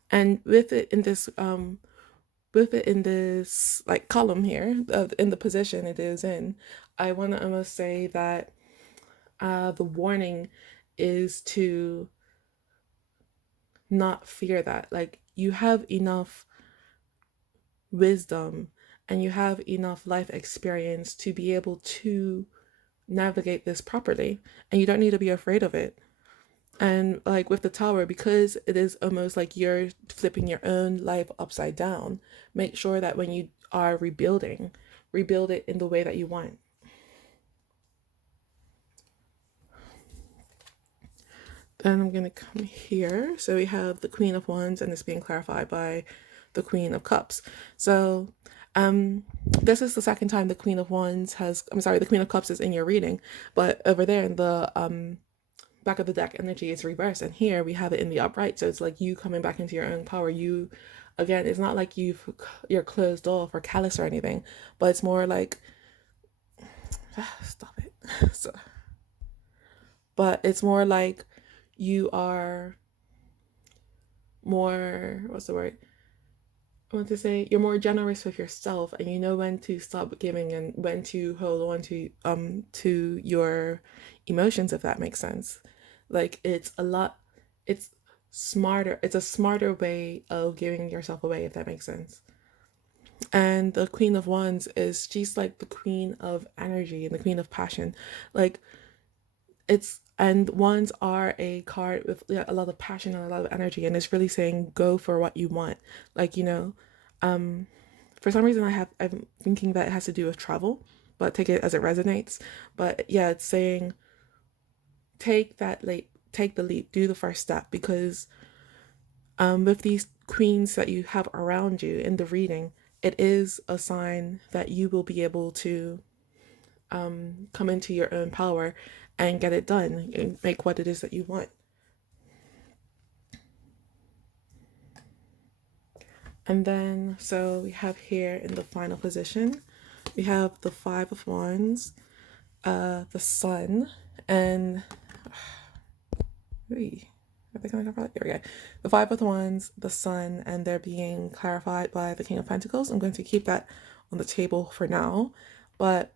And with it in this like column here, in the position it is in, I want to almost say that the warning is to not fear that. Like you have enough wisdom and you have enough life experience to be able to navigate this properly, and you don't need to be afraid of it. And like with the Tower, because it is almost like you're flipping your own life upside down, make sure that when you are rebuilding, rebuild it in the way that you want. Then I'm going to come here. So we have the Queen of Wands, and it's being clarified by the Queen of Cups. So this is the second time the Queen of Wands has, the Queen of Cups is in your reading, but over there in the back of the deck energy is reversed, and here we have it in the upright. So it's like you coming back into your own power. You, again, it's not like you're closed off or callous or anything, but it's more like stop it. So, but it's more like you are more, what's the word I want to say, you're more generous with yourself, and you know when to stop giving and when to hold on to your emotions, if that makes sense. Like it's smarter, it's a smarter way of giving yourself away, if that makes sense. And the Queen of Wands is, she's like the queen of energy and the queen of passion. Like and wands are a card with a lot of passion and a lot of energy, and it's really saying go for what you want. Like, for some reason I'm thinking that it has to do with travel, but take it as it resonates. But yeah, it's saying take the leap, do the first step, because with these queens that you have around you in the reading, it is a sign that you will be able to come into your own power and get it done and make what it is that you want. And then, so we have here in the final position, we have the Five of Wands, the Sun, and I think I got right. There we go. The Five of Wands, the Sun, and they're being clarified by the King of Pentacles. I'm going to keep that on the table for now, but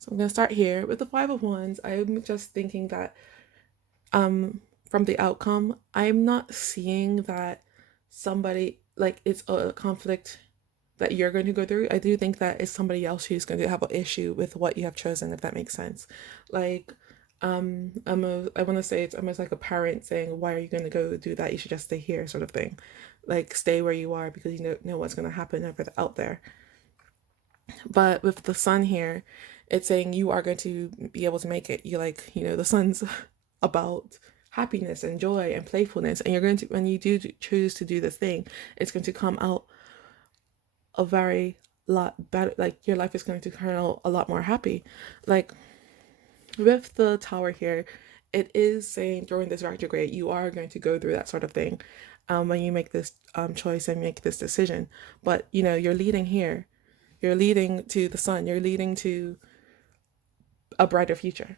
so I'm going to start here with the Five of Wands. I'm just thinking that from the outcome, I'm not seeing that somebody, like, it's a conflict that you're going to go through. I do think that it's somebody else who's going to have an issue with what you have chosen, if that makes sense. Like, I want to say it's almost like a parent saying, why are you going to go do that? You should just stay here, sort of thing. Like, stay where you are because you don't know what's going to happen out there. But with the Sun here, it's saying you are going to be able to make it. You like, the Sun's about happiness and joy and playfulness, and you're going to, when you do choose to do this thing, it's going to come out a very lot better. Like, your life is going to turn out a lot more happy. Like, with the Tower here, it is saying during this retrograde, you are going to go through that sort of thing when you make this choice and make this decision. But, you're leading here. You're leading to the Sun. You're leading to a brighter future.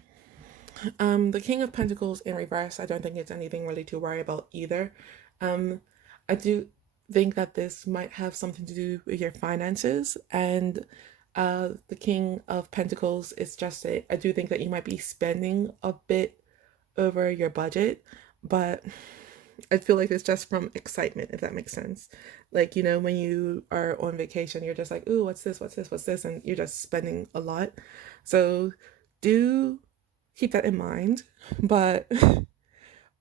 The King of Pentacles in reverse, I don't think it's anything really to worry about either. I do think that this might have something to do with your finances, and the King of Pentacles is just I do think that you might be spending a bit over your budget, but I feel like it's just from excitement, if that makes sense. Like, when you are on vacation, you're just like, ooh, what's this, and you're just spending a lot. So do keep that in mind, but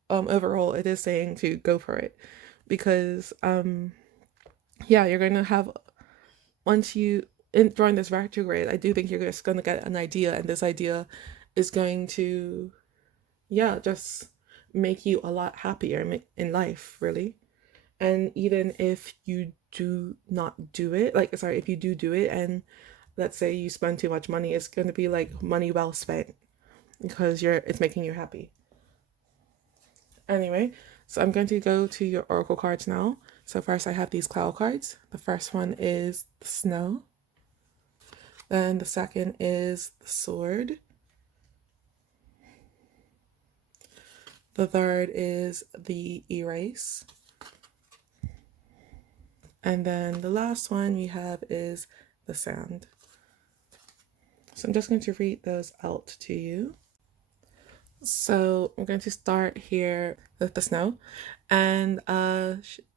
overall it is saying to go for it, because you're going to have, once you during this retrograde, I do think you're just going to get an idea, and this idea is going to just make you a lot happier in life, really. And even if you do not do it, if you do it and let's say you spend too much money, it's going to be like money well spent, because it's making you happy. Anyway, so I'm going to go to your Oracle cards now. So first I have these Clow Cards. The first one is the Snow. Then the second is the Sword. The third is the Erase. And then the last one we have is the Sand. So I'm just going to read those out to you. So I'm going to start here with the Snow, and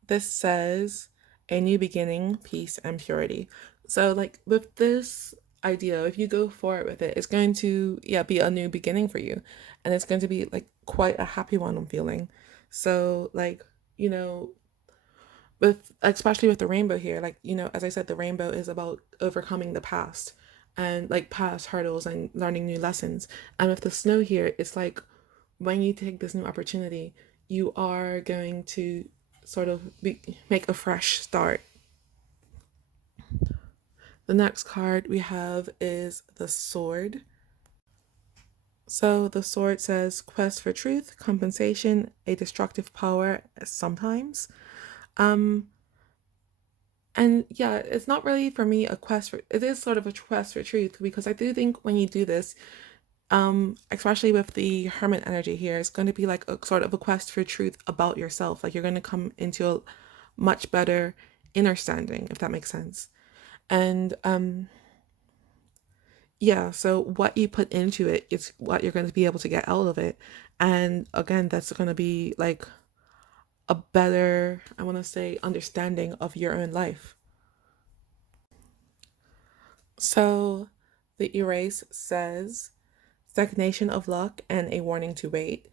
this says a new beginning, peace, and purity. So like with this idea, if you go for it with it, it's going to be a new beginning for you, and it's going to be like quite a happy one, I'm feeling. So like, with especially with the rainbow here, like, as I said, the rainbow is about overcoming the past and like past hurdles and learning new lessons. And with the snow here, it's like when you take this new opportunity, you are going to sort of make a fresh start. The next card we have is the sword. So the sword says quest for truth, compensation, a destructive power sometimes. Um, and yeah, it's not really for me a quest for, it is sort of a quest for truth, because I do think when you do this, especially with the hermit energy here, it's going to be like a sort of a quest for truth about yourself. Like you're going to come into a much better understanding, if that makes sense. And yeah, so what you put into it is what you're going to be able to get out of it. And again, that's going to be like a better, I want to say, understanding of your own life. So the erase says stagnation of luck and a warning to wait.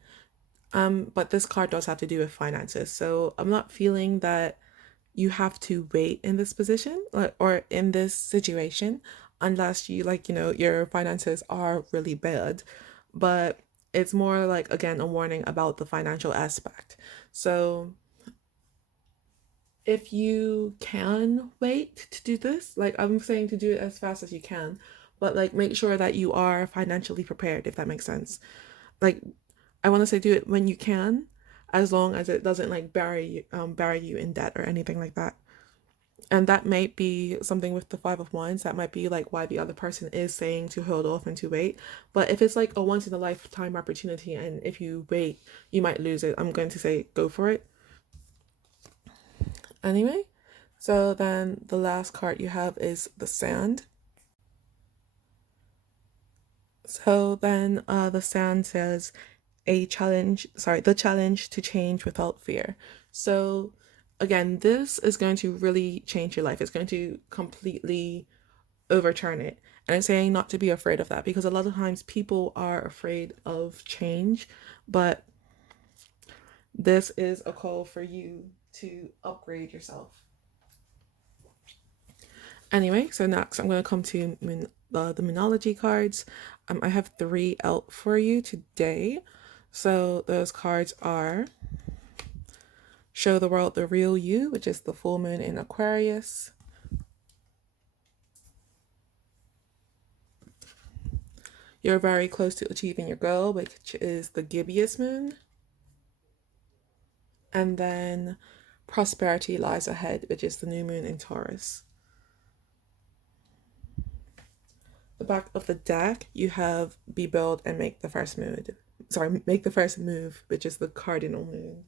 But this card does have to do with finances. So I'm not feeling that you have to wait in this position or in this situation unless you like, your finances are really bad. But it's more like, again, a warning about the financial aspect. So if you can wait to do this, like I'm saying, to do it as fast as you can, but like make sure that you are financially prepared, if that makes sense. Like I want to say do it when you can, as long as it doesn't like bury you in debt or anything like that. And that might be something with the Five of Wands. That might be like why the other person is saying to hold off and to wait. But if it's like a once in a lifetime opportunity, and if you wait, you might lose it, I'm going to say go for it. Anyway, so then the last card you have is the Sand. So then the Sand says the challenge to change without fear. So again, this is going to really change your life. It's going to completely overturn it. And I'm saying not to be afraid of that, because a lot of times people are afraid of change, but this is a call for you to upgrade yourself. Anyway, so next I'm going to come to the Moonology cards. I have 3 out for you today. So those cards are Show the World the Real You, which is the full moon in Aquarius. You're very close to achieving your goal, which is the gibbous moon. And then Prosperity Lies Ahead, which is the new moon in Taurus. The back of the deck, you have Be Bold and Make the First Move. Make the First Move, which is the cardinal moon.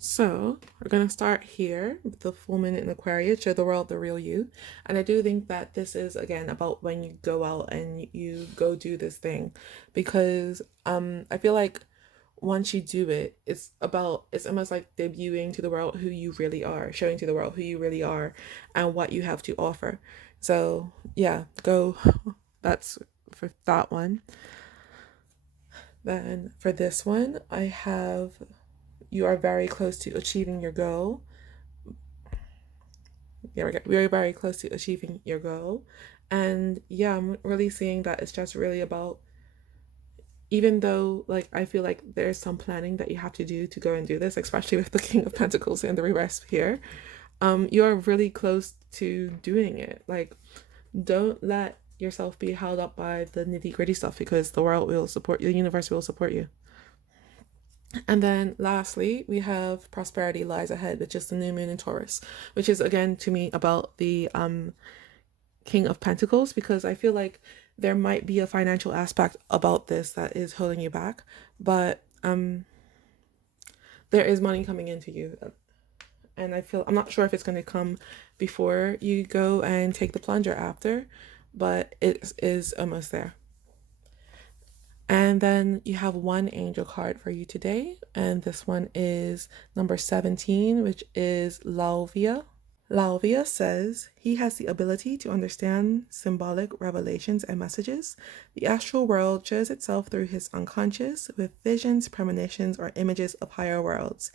So we're going to start here with the full moon in Aquarius, Show the World the Real You. And I do think that this is, again, about when you go out and you go do this thing. Because I feel like once you do it, it's almost like debuting to the world who you really are, showing to the world who you really are and what you have to offer. So yeah, go. That's for that one. Then for this one, I have You Are Very Close to Achieving Your Goal. There we go. We are very close to achieving your goal. And yeah, I'm really seeing that it's just really about, even though like I feel like there's some planning that you have to do to go and do this, especially with the King of Pentacles and the reverse here, you are really close to doing it. Like, don't let yourself be held up by the nitty-gritty stuff, because the world will support you, the universe will support you. And then lastly, we have Prosperity Lies Ahead, which is the new moon in Taurus, which is again to me about the King of Pentacles, because I feel like there might be a financial aspect about this that is holding you back, but there is money coming into you. And I'm not sure if it's going to come before you go and take the plunge or after, but it is almost there. And then you have one angel card for you today, and this one is number 17, which is Lauvia. Lauvia says he has the ability to understand symbolic revelations and messages. The astral world shows itself through his unconscious with visions, premonitions, or images of higher worlds.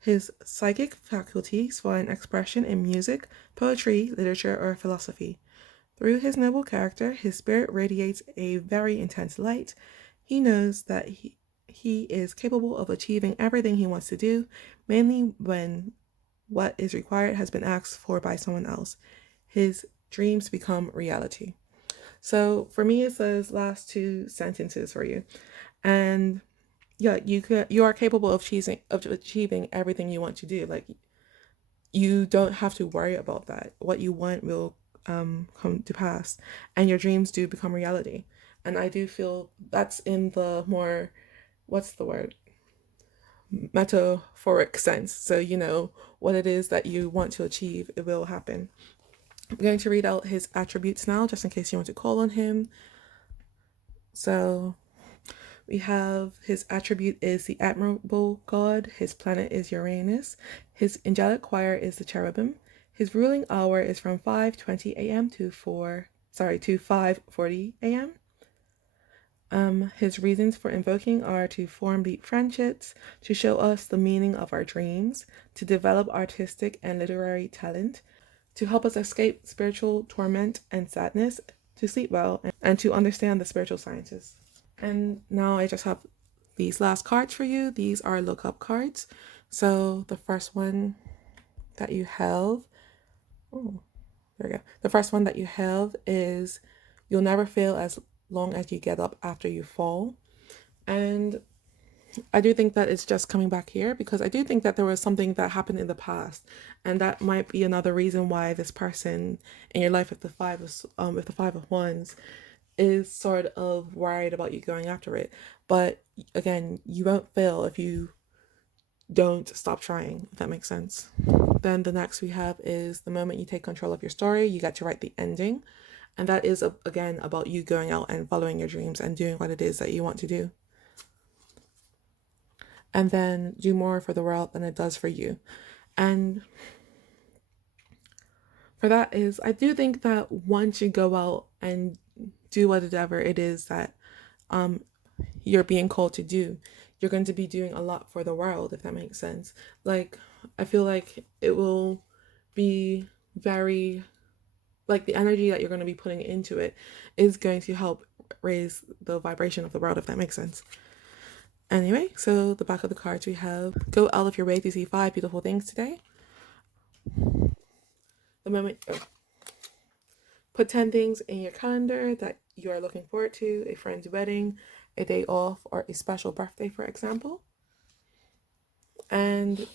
His psychic faculties find expression in music, poetry, literature, or philosophy. Through his noble character, his spirit radiates a very intense light. He knows that he is capable of achieving everything he wants to do, mainly when what is required has been asked for by someone else. His dreams become reality. So for me, it says last two sentences for you. And yeah, you are capable of achieving everything you want to do. Like, you don't have to worry about that. What you want will come to pass, and your dreams do become reality. And I do feel that's in the more, what's the word, metaphoric sense. So you know what it is that you want to achieve, it will happen. I'm going to read out his attributes now, just in case you want to call on him. So we have his attribute is the admirable god. His planet is Uranus. His angelic choir is the cherubim. His ruling hour is from 5:20 a.m. to 5:40 a.m. His reasons for invoking are to form deep friendships, to show us the meaning of our dreams, to develop artistic and literary talent, to help us escape spiritual torment and sadness, to sleep well, and to understand the spiritual sciences. And now I just have these last cards for you. These are lookup cards. So the first one that you have, oh, there we go. The first one that you have is you'll never fail as long as you get up after you fall. And I do think that it's just coming back here because I do think that there was something that happened in the past, and that might be another reason why this person in your life with the Five of Wands is sort of worried about you going after it. But again, you won't fail if you don't stop trying, if that makes sense. Then the next we have is the moment you take control of your story, you get to write the ending. And that is, again, about you going out and following your dreams and doing what it is that you want to do. And then do more for the world than it does for you. And for that is, I do think that once you go out and do whatever it is that you're being called to do, you're going to be doing a lot for the world, if that makes sense. Like, I feel like it will be very, like, the energy that you're going to be putting into it is going to help raise the vibration of the world, if that makes sense. Anyway, so the back of the cards we have, go out of your way to see 5 beautiful things today. The moment, put 10 things in your calendar that you are looking forward to: a friend's wedding, a day off, or a special birthday, for example. And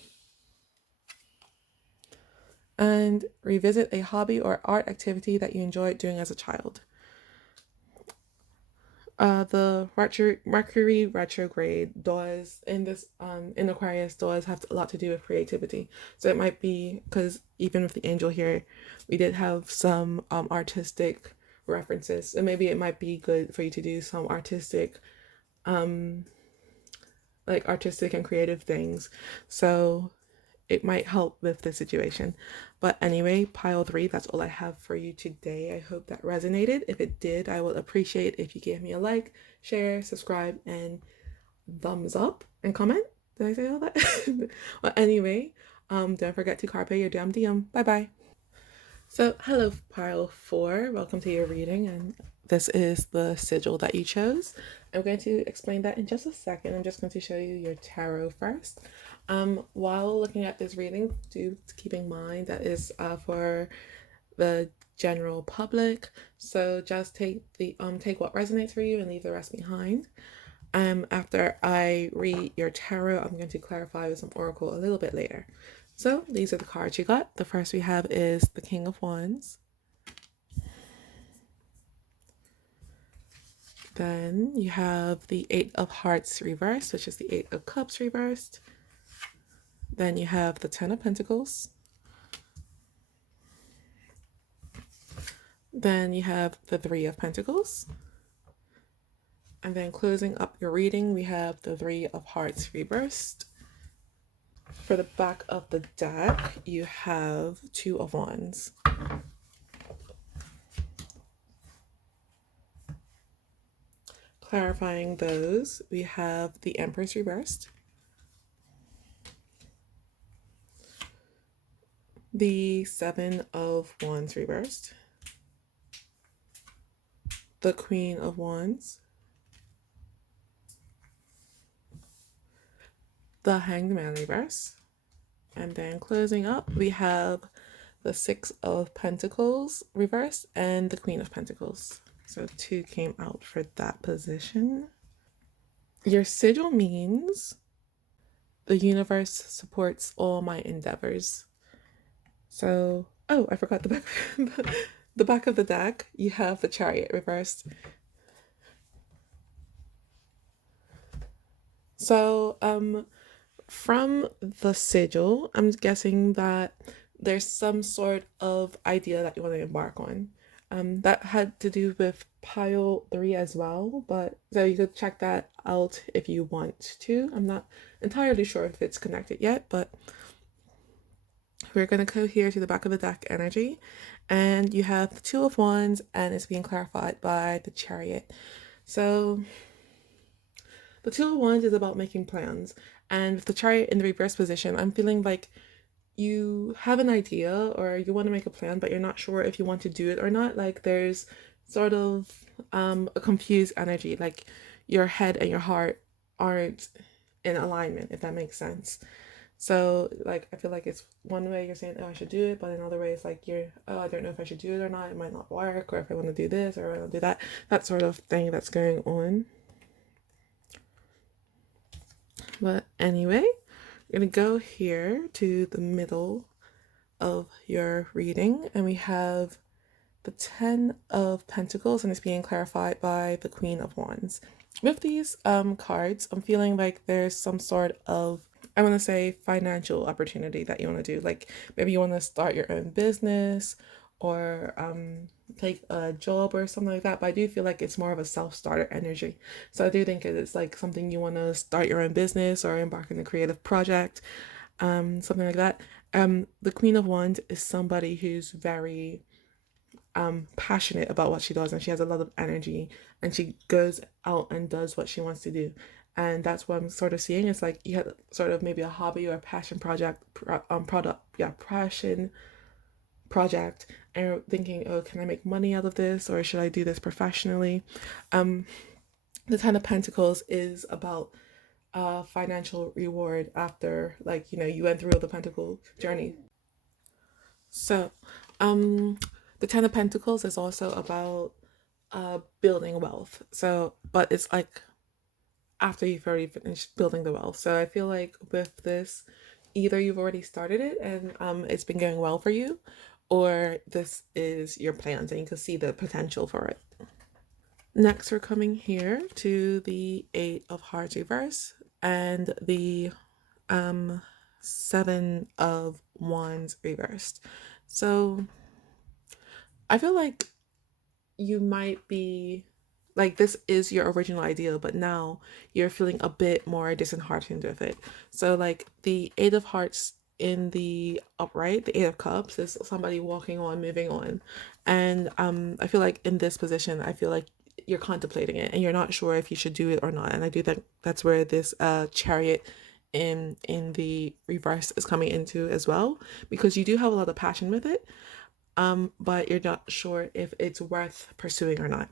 revisit a hobby or art activity that you enjoyed doing as a child. The Mercury retrograde does in this in Aquarius does have a lot to do with creativity. So it might be because even with the angel here, we did have some artistic references. So maybe it might be good for you to do some artistic like artistic and creative things. So it might help with the situation. But anyway, pile 3, that's all I have for you today. I hope that resonated. If it did, I would appreciate if you gave me a like, share, subscribe, and thumbs up and comment. Did I say all that? Well, anyway, don't forget to carpe your diem. Bye bye. So hello, pile 4. Welcome to your reading, and this is the sigil that you chose. I'm going to explain that in just a second. I'm just going to show you your tarot first. While looking at this reading, do keep in mind that is for the general public. So just take what resonates for you and leave the rest behind. After I read your tarot, I'm going to clarify with some oracle a little bit later. So these are the cards you got. The first we have is the King of Wands. Then you have the 8 of Hearts reversed, which is the 8 of Cups reversed. Then you have the 10 of Pentacles. Then you have the 3 of Pentacles. And then closing up your reading, we have the 3 of Hearts reversed. For the back of the deck, you have 2 of Wands. Clarifying those, we have the Empress reversed. the Seven of Wands reversed, the Queen of Wands, the Hanged Man reverse, and then closing up we have the Six of Pentacles reversed and the Queen of Pentacles. So 2 came out for that position. Your sigil means the universe supports all my endeavors. So, oh, I forgot the back. The back of the deck, you have the Chariot reversed. So, from the sigil, I'm guessing that there's some sort of idea that you want to embark on. That had to do with pile 3 as well, but so you could check that out if you want to. I'm not entirely sure if it's connected yet, but we're going to go here to the back of the deck energy, and you have the Two of Wands, and it's being clarified by the Chariot. So the Two of Wands is about making plans, and with the Chariot in the reverse position, I'm feeling like you have an idea or you want to make a plan, but you're not sure if you want to do it or not. Like there's sort of a confused energy, like your head and your heart aren't in alignment, if that makes sense. So like I feel like it's one way you're saying, oh, I should do it, but another way it's like you're, oh, I don't know if I should do it or not, it might not work, or if I want to do this or I want to do that sort of thing that's going on. But anyway, we're gonna go here to the middle of your reading, and we have the Ten of Pentacles, and it's being clarified by the Queen of Wands. With these cards, I'm feeling like there's some sort of, I want to say, financial opportunity that you want to do. Like maybe you want to start your own business or take a job or something like that. But I do feel like it's more of a self-starter energy. So I do think it's like something you want to start your own business or embark on a creative project, something like that. The Queen of Wands is somebody who's very passionate about what she does, and she has a lot of energy, and she goes out and does what she wants to do. And that's what I'm sort of seeing. It's like you have sort of maybe a hobby or a passion passion project, and you're thinking, oh, can I make money out of this, or should I do this professionally? The Ten of Pentacles is about financial reward after, like, you know, you went through the Pentacle journey. So the Ten of Pentacles is also about building wealth. So, but it's like after you've already finished building the wealth. So I feel like with this, either you've already started it and it's been going well for you, or this is your plans and you can see the potential for it. Next, we're coming here to the Eight of Hearts reverse and the Seven of Wands reversed. So I feel like you might be like, this is your original idea, but now you're feeling a bit more disheartened with it. So like the Eight of Hearts in the upright, the Eight of Cups is somebody walking on, moving on. And I feel like in this position, I feel like you're contemplating it and you're not sure if you should do it or not. And I do think that's where this Chariot in the reverse is coming into as well, because you do have a lot of passion with it, but you're not sure if it's worth pursuing or not.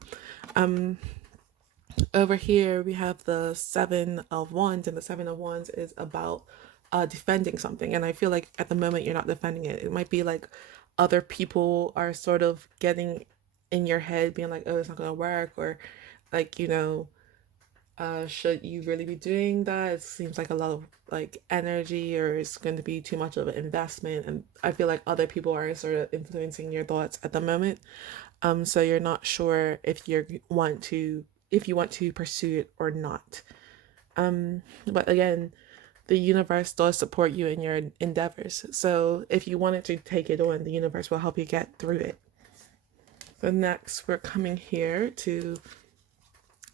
Over here we have the Seven of Wands, and the Seven of Wands is about defending something, and I feel like at the moment you're not defending it. It might be like other people are sort of getting in your head, being like, oh, it's not gonna work, or like, you know, should you really be doing that? It seems like a lot of like energy, or it's going to be too much of an investment, and I feel like other people are sort of influencing your thoughts at the moment. So you're not sure if you want to pursue it or not. But again, the universe does support you in your endeavors. So if you wanted to take it on, the universe will help you get through it. So next, we're coming here to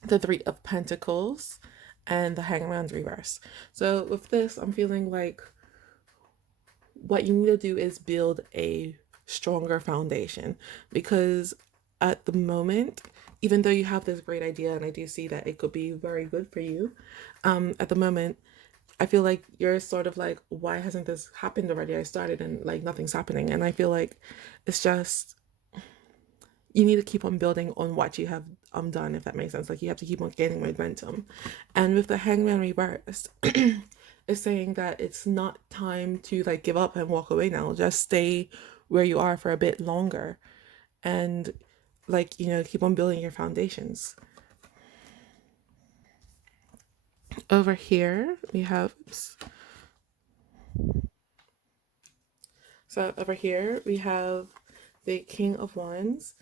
the Three of Pentacles and the Hangman's reverse. So with this, I'm feeling like what you need to do is build a stronger foundation, because at the moment, even though you have this great idea, and I do see that it could be very good for you, at the moment, I feel like you're sort of like, why hasn't this happened already? I started and like nothing's happening. And I feel like it's just, you need to keep on building on what you have done, if that makes sense. Like you have to keep on gaining momentum. And with the Hangman reversed, it's saying that it's not time to like give up and walk away now. Just stay where you are for a bit longer and like, you know, keep on building your foundations. Over here we have, oops. So over here we have the King of Wands,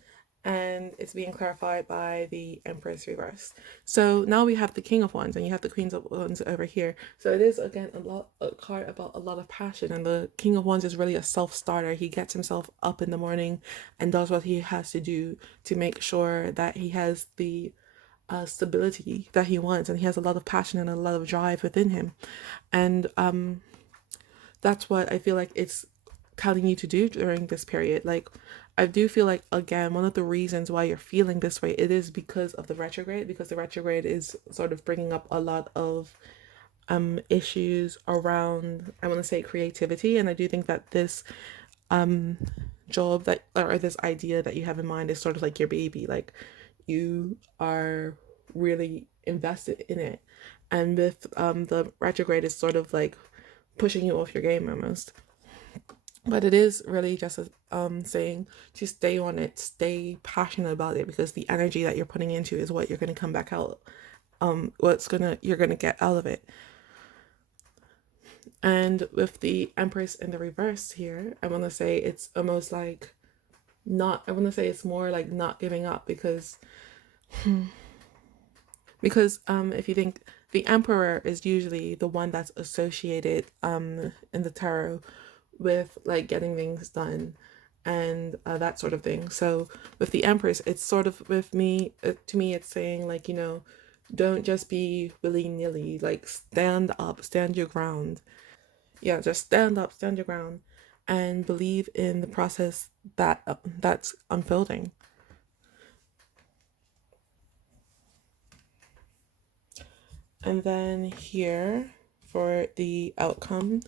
and it's being clarified by the Empress reverse. So now we have the King of Wands and you have the Queens of Wands over here. So it is again a card about a lot of passion, and the King of Wands is really a self-starter. He gets himself up in the morning and does what he has to do to make sure that he has the stability that he wants, and he has a lot of passion and a lot of drive within him. And that's what I feel like it's telling you to do during this period. Like, I do feel like, again, one of the reasons why you're feeling this way, it is because of the retrograde, because the retrograde is sort of bringing up a lot of issues around, I want to say, creativity. And I do think that this job that, or this idea that you have in mind is sort of like your baby. Like, you are really invested in it, and with the retrograde is sort of like pushing you off your game almost. But it is really just saying to stay on it, stay passionate about it, because the energy that you're putting into is what you're going to come back out, you're going to get out of it. And with the Empress in the reverse here, I want to say it's almost like not, I want to say it's more like not giving up, because if you think, the Emperor is usually the one that's associated in the tarot with like getting things done and that sort of thing. So with the Empress, it's sort of, with me, to me it's saying like, you know, don't just be willy-nilly, like stand up, stand your ground. Yeah, just stand up, stand your ground, and believe in the process that that's unfolding. And then here for the outcome,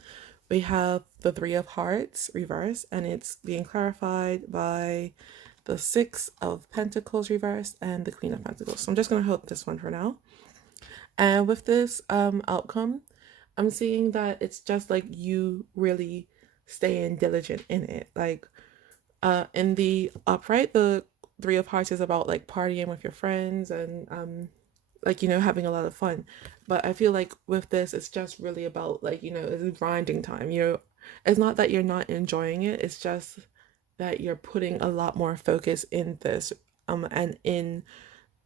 we have the Three of Hearts reverse, and it's being clarified by the Six of Pentacles reverse and the Queen of Pentacles. So I'm just going to hold this one for now. And with this outcome, I'm seeing that it's just like you really staying diligent in it. Like in the upright, the Three of Hearts is about like partying with your friends and like, you know, having a lot of fun. But I feel like with this, it's just really about like, you know, it's grinding time. It's not that you're not enjoying it, it's just that you're putting a lot more focus in this and in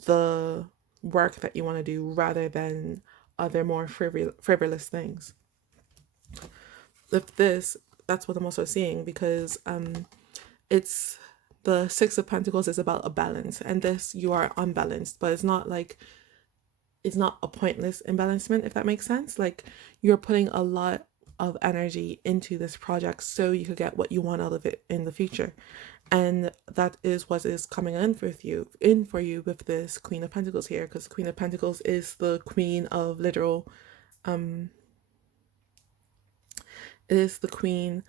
the work that you want to do, rather than other more frivolous things. With this, that's what I'm also seeing, because it's, the Six of Pentacles is about a balance, and this, you are unbalanced, but it's not like, it's not a pointless imbalancement, if that makes sense. Like, you're putting a lot of energy into this project so you could get what you want out of it in the future. And that is what is coming in for you with this Queen of Pentacles here, because Queen of Pentacles is the queen of literal, it is the Queen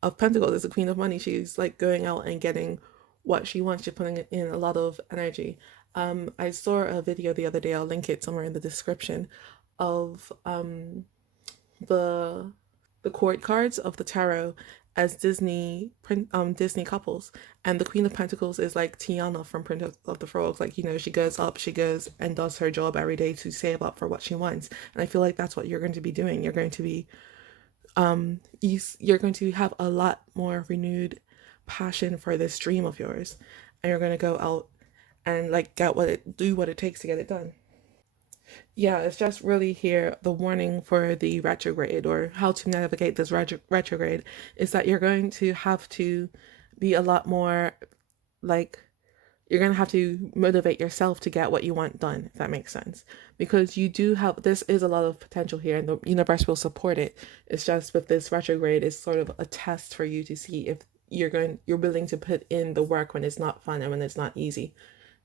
of Pentacles, it's the Queen of Money. She's like going out and getting what she wants. She's putting in a lot of energy. I saw a video the other day, I'll link it somewhere in the description, of the court cards of the tarot as Disney couples, and the Queen of Pentacles is like Tiana from Prince of the Frogs. Like, you know, she goes up, she goes and does her job every day to save up for what she wants. And I feel like that's what you're going to be doing. You're going to be you're going to have a lot more renewed passion for this dream of yours, and you're going to go out and like do what it takes to get it done. Yeah, it's just really here, the warning for the retrograde, or how to navigate this retrograde, is that you're going to have to be a lot more like, you're going to have to motivate yourself to get what you want done, if that makes sense. Because you do have, this is a lot of potential here, and the universe will support it. It's just with this retrograde, it's sort of a test for you to see if you're willing to put in the work when it's not fun and when it's not easy,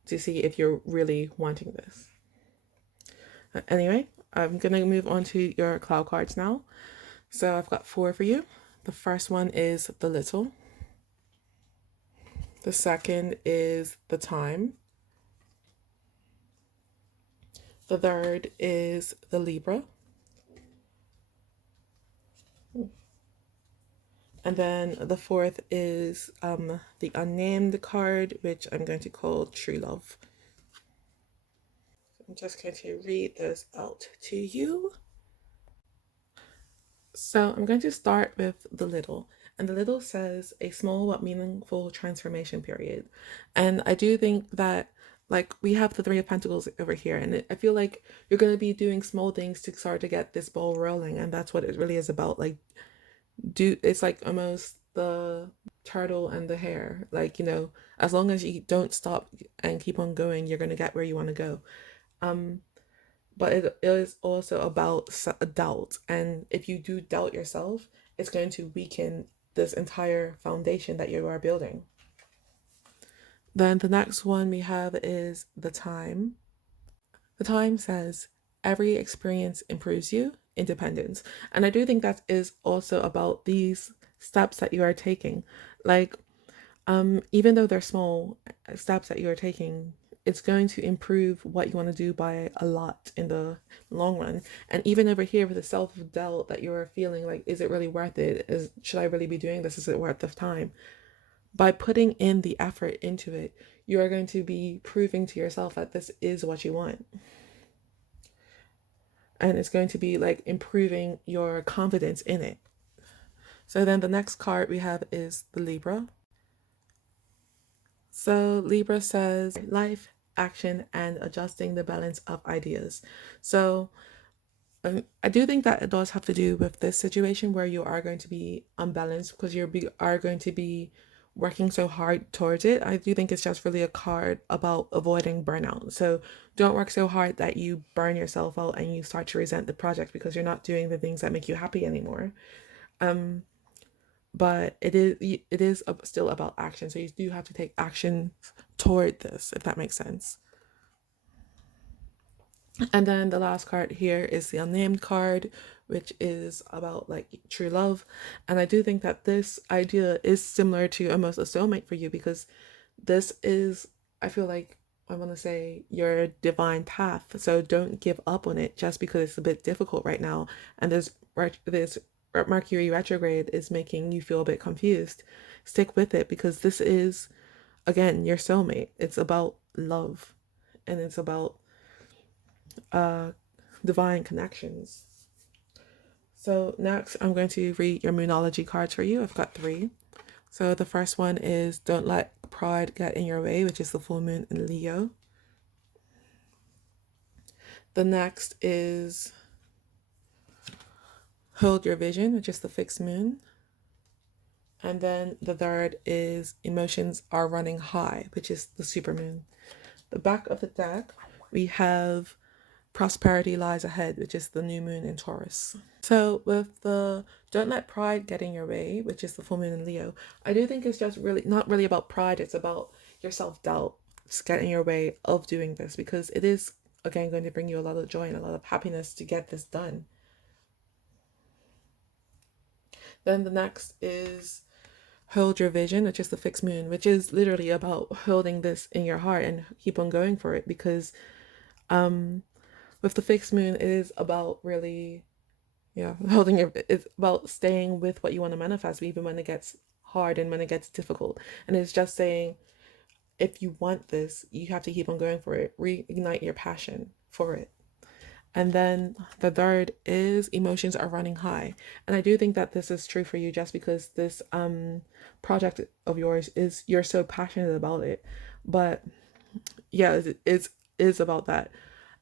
to see if you're really wanting this. Anyway, I'm going to move on to your cloud cards now. So I've got 4 for you. The first one is the little. The second is the time. The third is the Libra. And then the fourth is the unnamed card, which I'm going to call True Love. I'm just going to read those out to you. So I'm going to start with the little. And the little says a small but meaningful transformation period. And I do think that, like, we have the Three of Pentacles over here, and I feel like you're going to be doing small things to start to get this ball rolling. And that's what it really is about. Like, it's like almost the turtle and the hare. Like, you know, as long as you don't stop and keep on going, you're going to get where you want to go. But it is also about doubt. And if you do doubt yourself, it's going to weaken this entire foundation that you are building. Then the next one we have is the time. The time says, every experience improves you, independence. And I do think that is also about these steps that you are taking. Like, even though they're small steps that you are taking, it's going to improve what you want to do by a lot in the long run. And even over here with the self-doubt that you're feeling, like, is it really worth it? Should I really be doing this? Is it worth the time? By putting in the effort into it, you are going to be proving to yourself that this is what you want. And it's going to be like improving your confidence in it. So then the next card we have is the Libra. So Libra says life, action, and adjusting the balance of ideas. So I do think that it does have to do with this situation where you are going to be unbalanced because you are going to be working so hard towards it. I do think it's just really a card about avoiding burnout. So don't work so hard that you burn yourself out and you start to resent the project because you're not doing the things that make you happy anymore. But it is still about action. So you do have to take action toward this, if that makes sense. And then the last card here is the unnamed card, which is about like true love. And I do think that this idea is similar to almost a soulmate for you, because this is, I feel like, I want to say, your divine path. So don't give up on it just because it's a bit difficult right now. And this Mercury retrograde is making you feel a bit confused. Stick with it, because this is, again, your soulmate. It's about love, and it's about divine connections. So next I'm going to read your Moonology cards for you. I've got 3. So the first one is don't let pride get in your way, which is the full moon in Leo. The next is hold your vision, which is the fixed moon. And then the third is emotions are running high, which is the supermoon. The back of the deck, we have prosperity lies ahead, which is the new moon in Taurus. So with the don't let pride get in your way, which is the full moon in Leo, I do think it's just really not really about pride. It's about your self-doubt just getting in your way of doing this, because it is, again, going to bring you a lot of joy and a lot of happiness to get this done. Then the next is hold your vision, which is the fixed moon, which is literally about holding this in your heart and keep on going for it, because with the fixed moon, it is about really, it's about staying with what you want to manifest, even when it gets hard and when it gets difficult. And it's just saying, if you want this, you have to keep on going for it. Reignite your passion for it. And then the third is emotions are running high. And I do think that this is true for you just because this project of yours is, you're so passionate about it. But yeah, it is about that.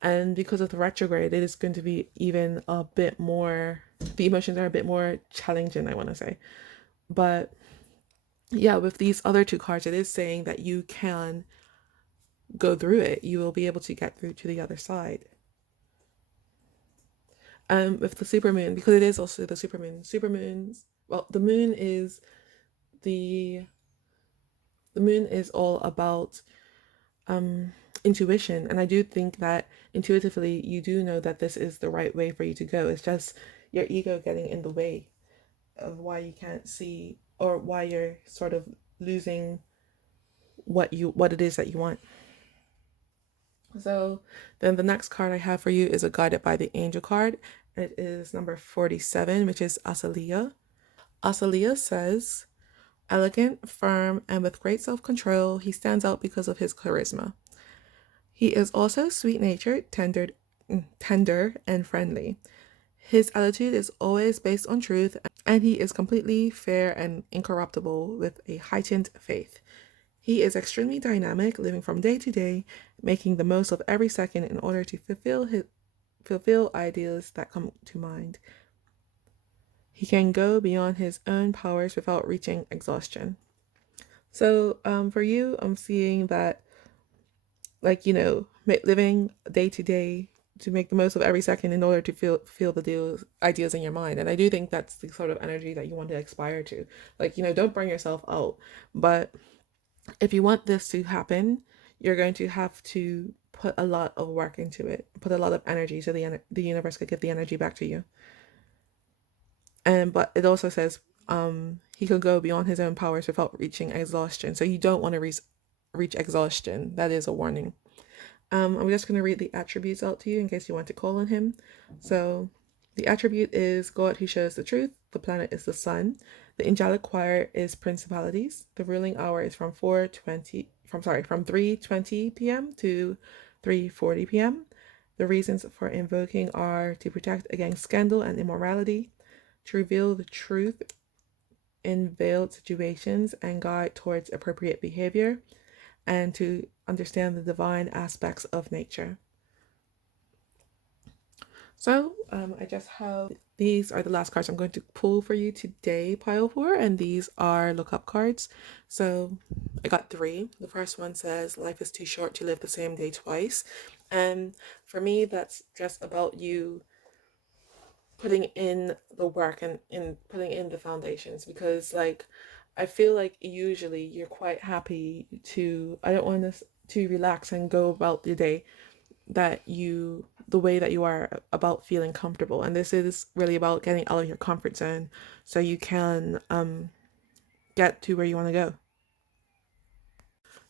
And because of the retrograde, it is going to be even a bit more, the emotions are a bit more challenging, I want to say. But yeah, with these other 2 cards, it is saying that you can go through it. You will be able to get through to the other side. With the supermoon, because it is also the supermoons, well, the moon is all about intuition. And I do think that intuitively you do know that this is the right way for you to go. It's just your ego getting in the way of why you can't see, or why you're sort of losing what it is that you want. So then the next card I have for you is a guided by the angel card. It is number 47, which is Asalia. Asalia says, elegant, firm, and with great self-control, he stands out because of his charisma. He is also sweet-natured, tender, and friendly. His attitude is always based on truth, and he is completely fair and incorruptible with a heightened faith. He is extremely dynamic, living from day to day, making the most of every second in order to fulfill ideas that come to mind. He can go beyond his own powers without reaching exhaustion. So for you, I'm seeing that, like, living day to day to make the most of every second in order to feel the ideas in your mind. And I do think that's the sort of energy that you want to aspire to. Like, don't burn yourself out. But if you want this to happen, you're going to have to put a lot of work into it, put a lot of energy, so the universe could give the energy back to you. But it also says he could go beyond his own powers without reaching exhaustion. So you don't want to reach exhaustion. That is a warning. I'm just going to read the attributes out to you in case you want to call on him. So the attribute is God who shows the truth. The planet is the sun. The angelic choir is principalities. The ruling hour is from 3:20 p.m. to 3:40 p.m. The reasons for invoking are to protect against scandal and immorality, to reveal the truth in veiled situations and guide towards appropriate behavior, and to understand the divine aspects of nature. So I just have, these are the last cards I'm going to pull for you today, pile 4, and these are lookup cards. So I got 3. The first one says, life is too short to live the same day twice. And for me, that's just about you putting in the work and putting in the foundations, because like I feel like usually you're quite happy to, I don't want to relax and go about your day the way that you are, about feeling comfortable. And this is really about getting out of your comfort zone so you can get to where you want to go.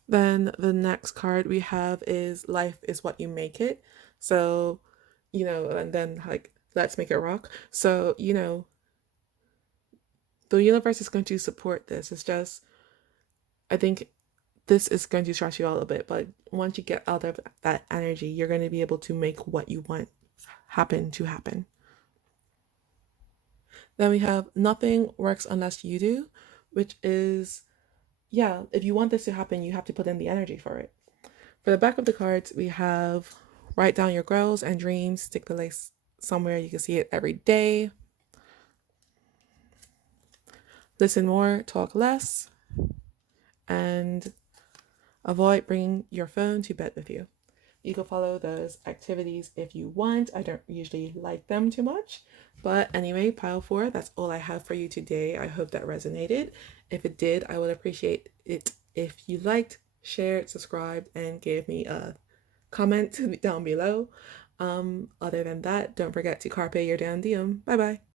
Then the next card we have is life is what you make it. So, and then like, let's make it rock. So, the universe is going to support this. It's just, I think this is going to stress you out a bit, but once you get out of that energy, you're going to be able to make what you want happen to happen. Then we have nothing works unless you do, which is, yeah, if you want this to happen, you have to put in the energy for it. For the back of the cards, we have write down your goals and dreams, stick the lace somewhere you can see it every day. Listen more, talk less, and avoid bringing your phone to bed with you. You can follow those activities if you want. I don't usually like them too much. But anyway, pile 4, that's all I have for you today. I hope that resonated. If it did, I would appreciate it if you liked, shared, subscribed, and gave me a comment down below. Other than that, don't forget to carpe your damn diem. Bye bye.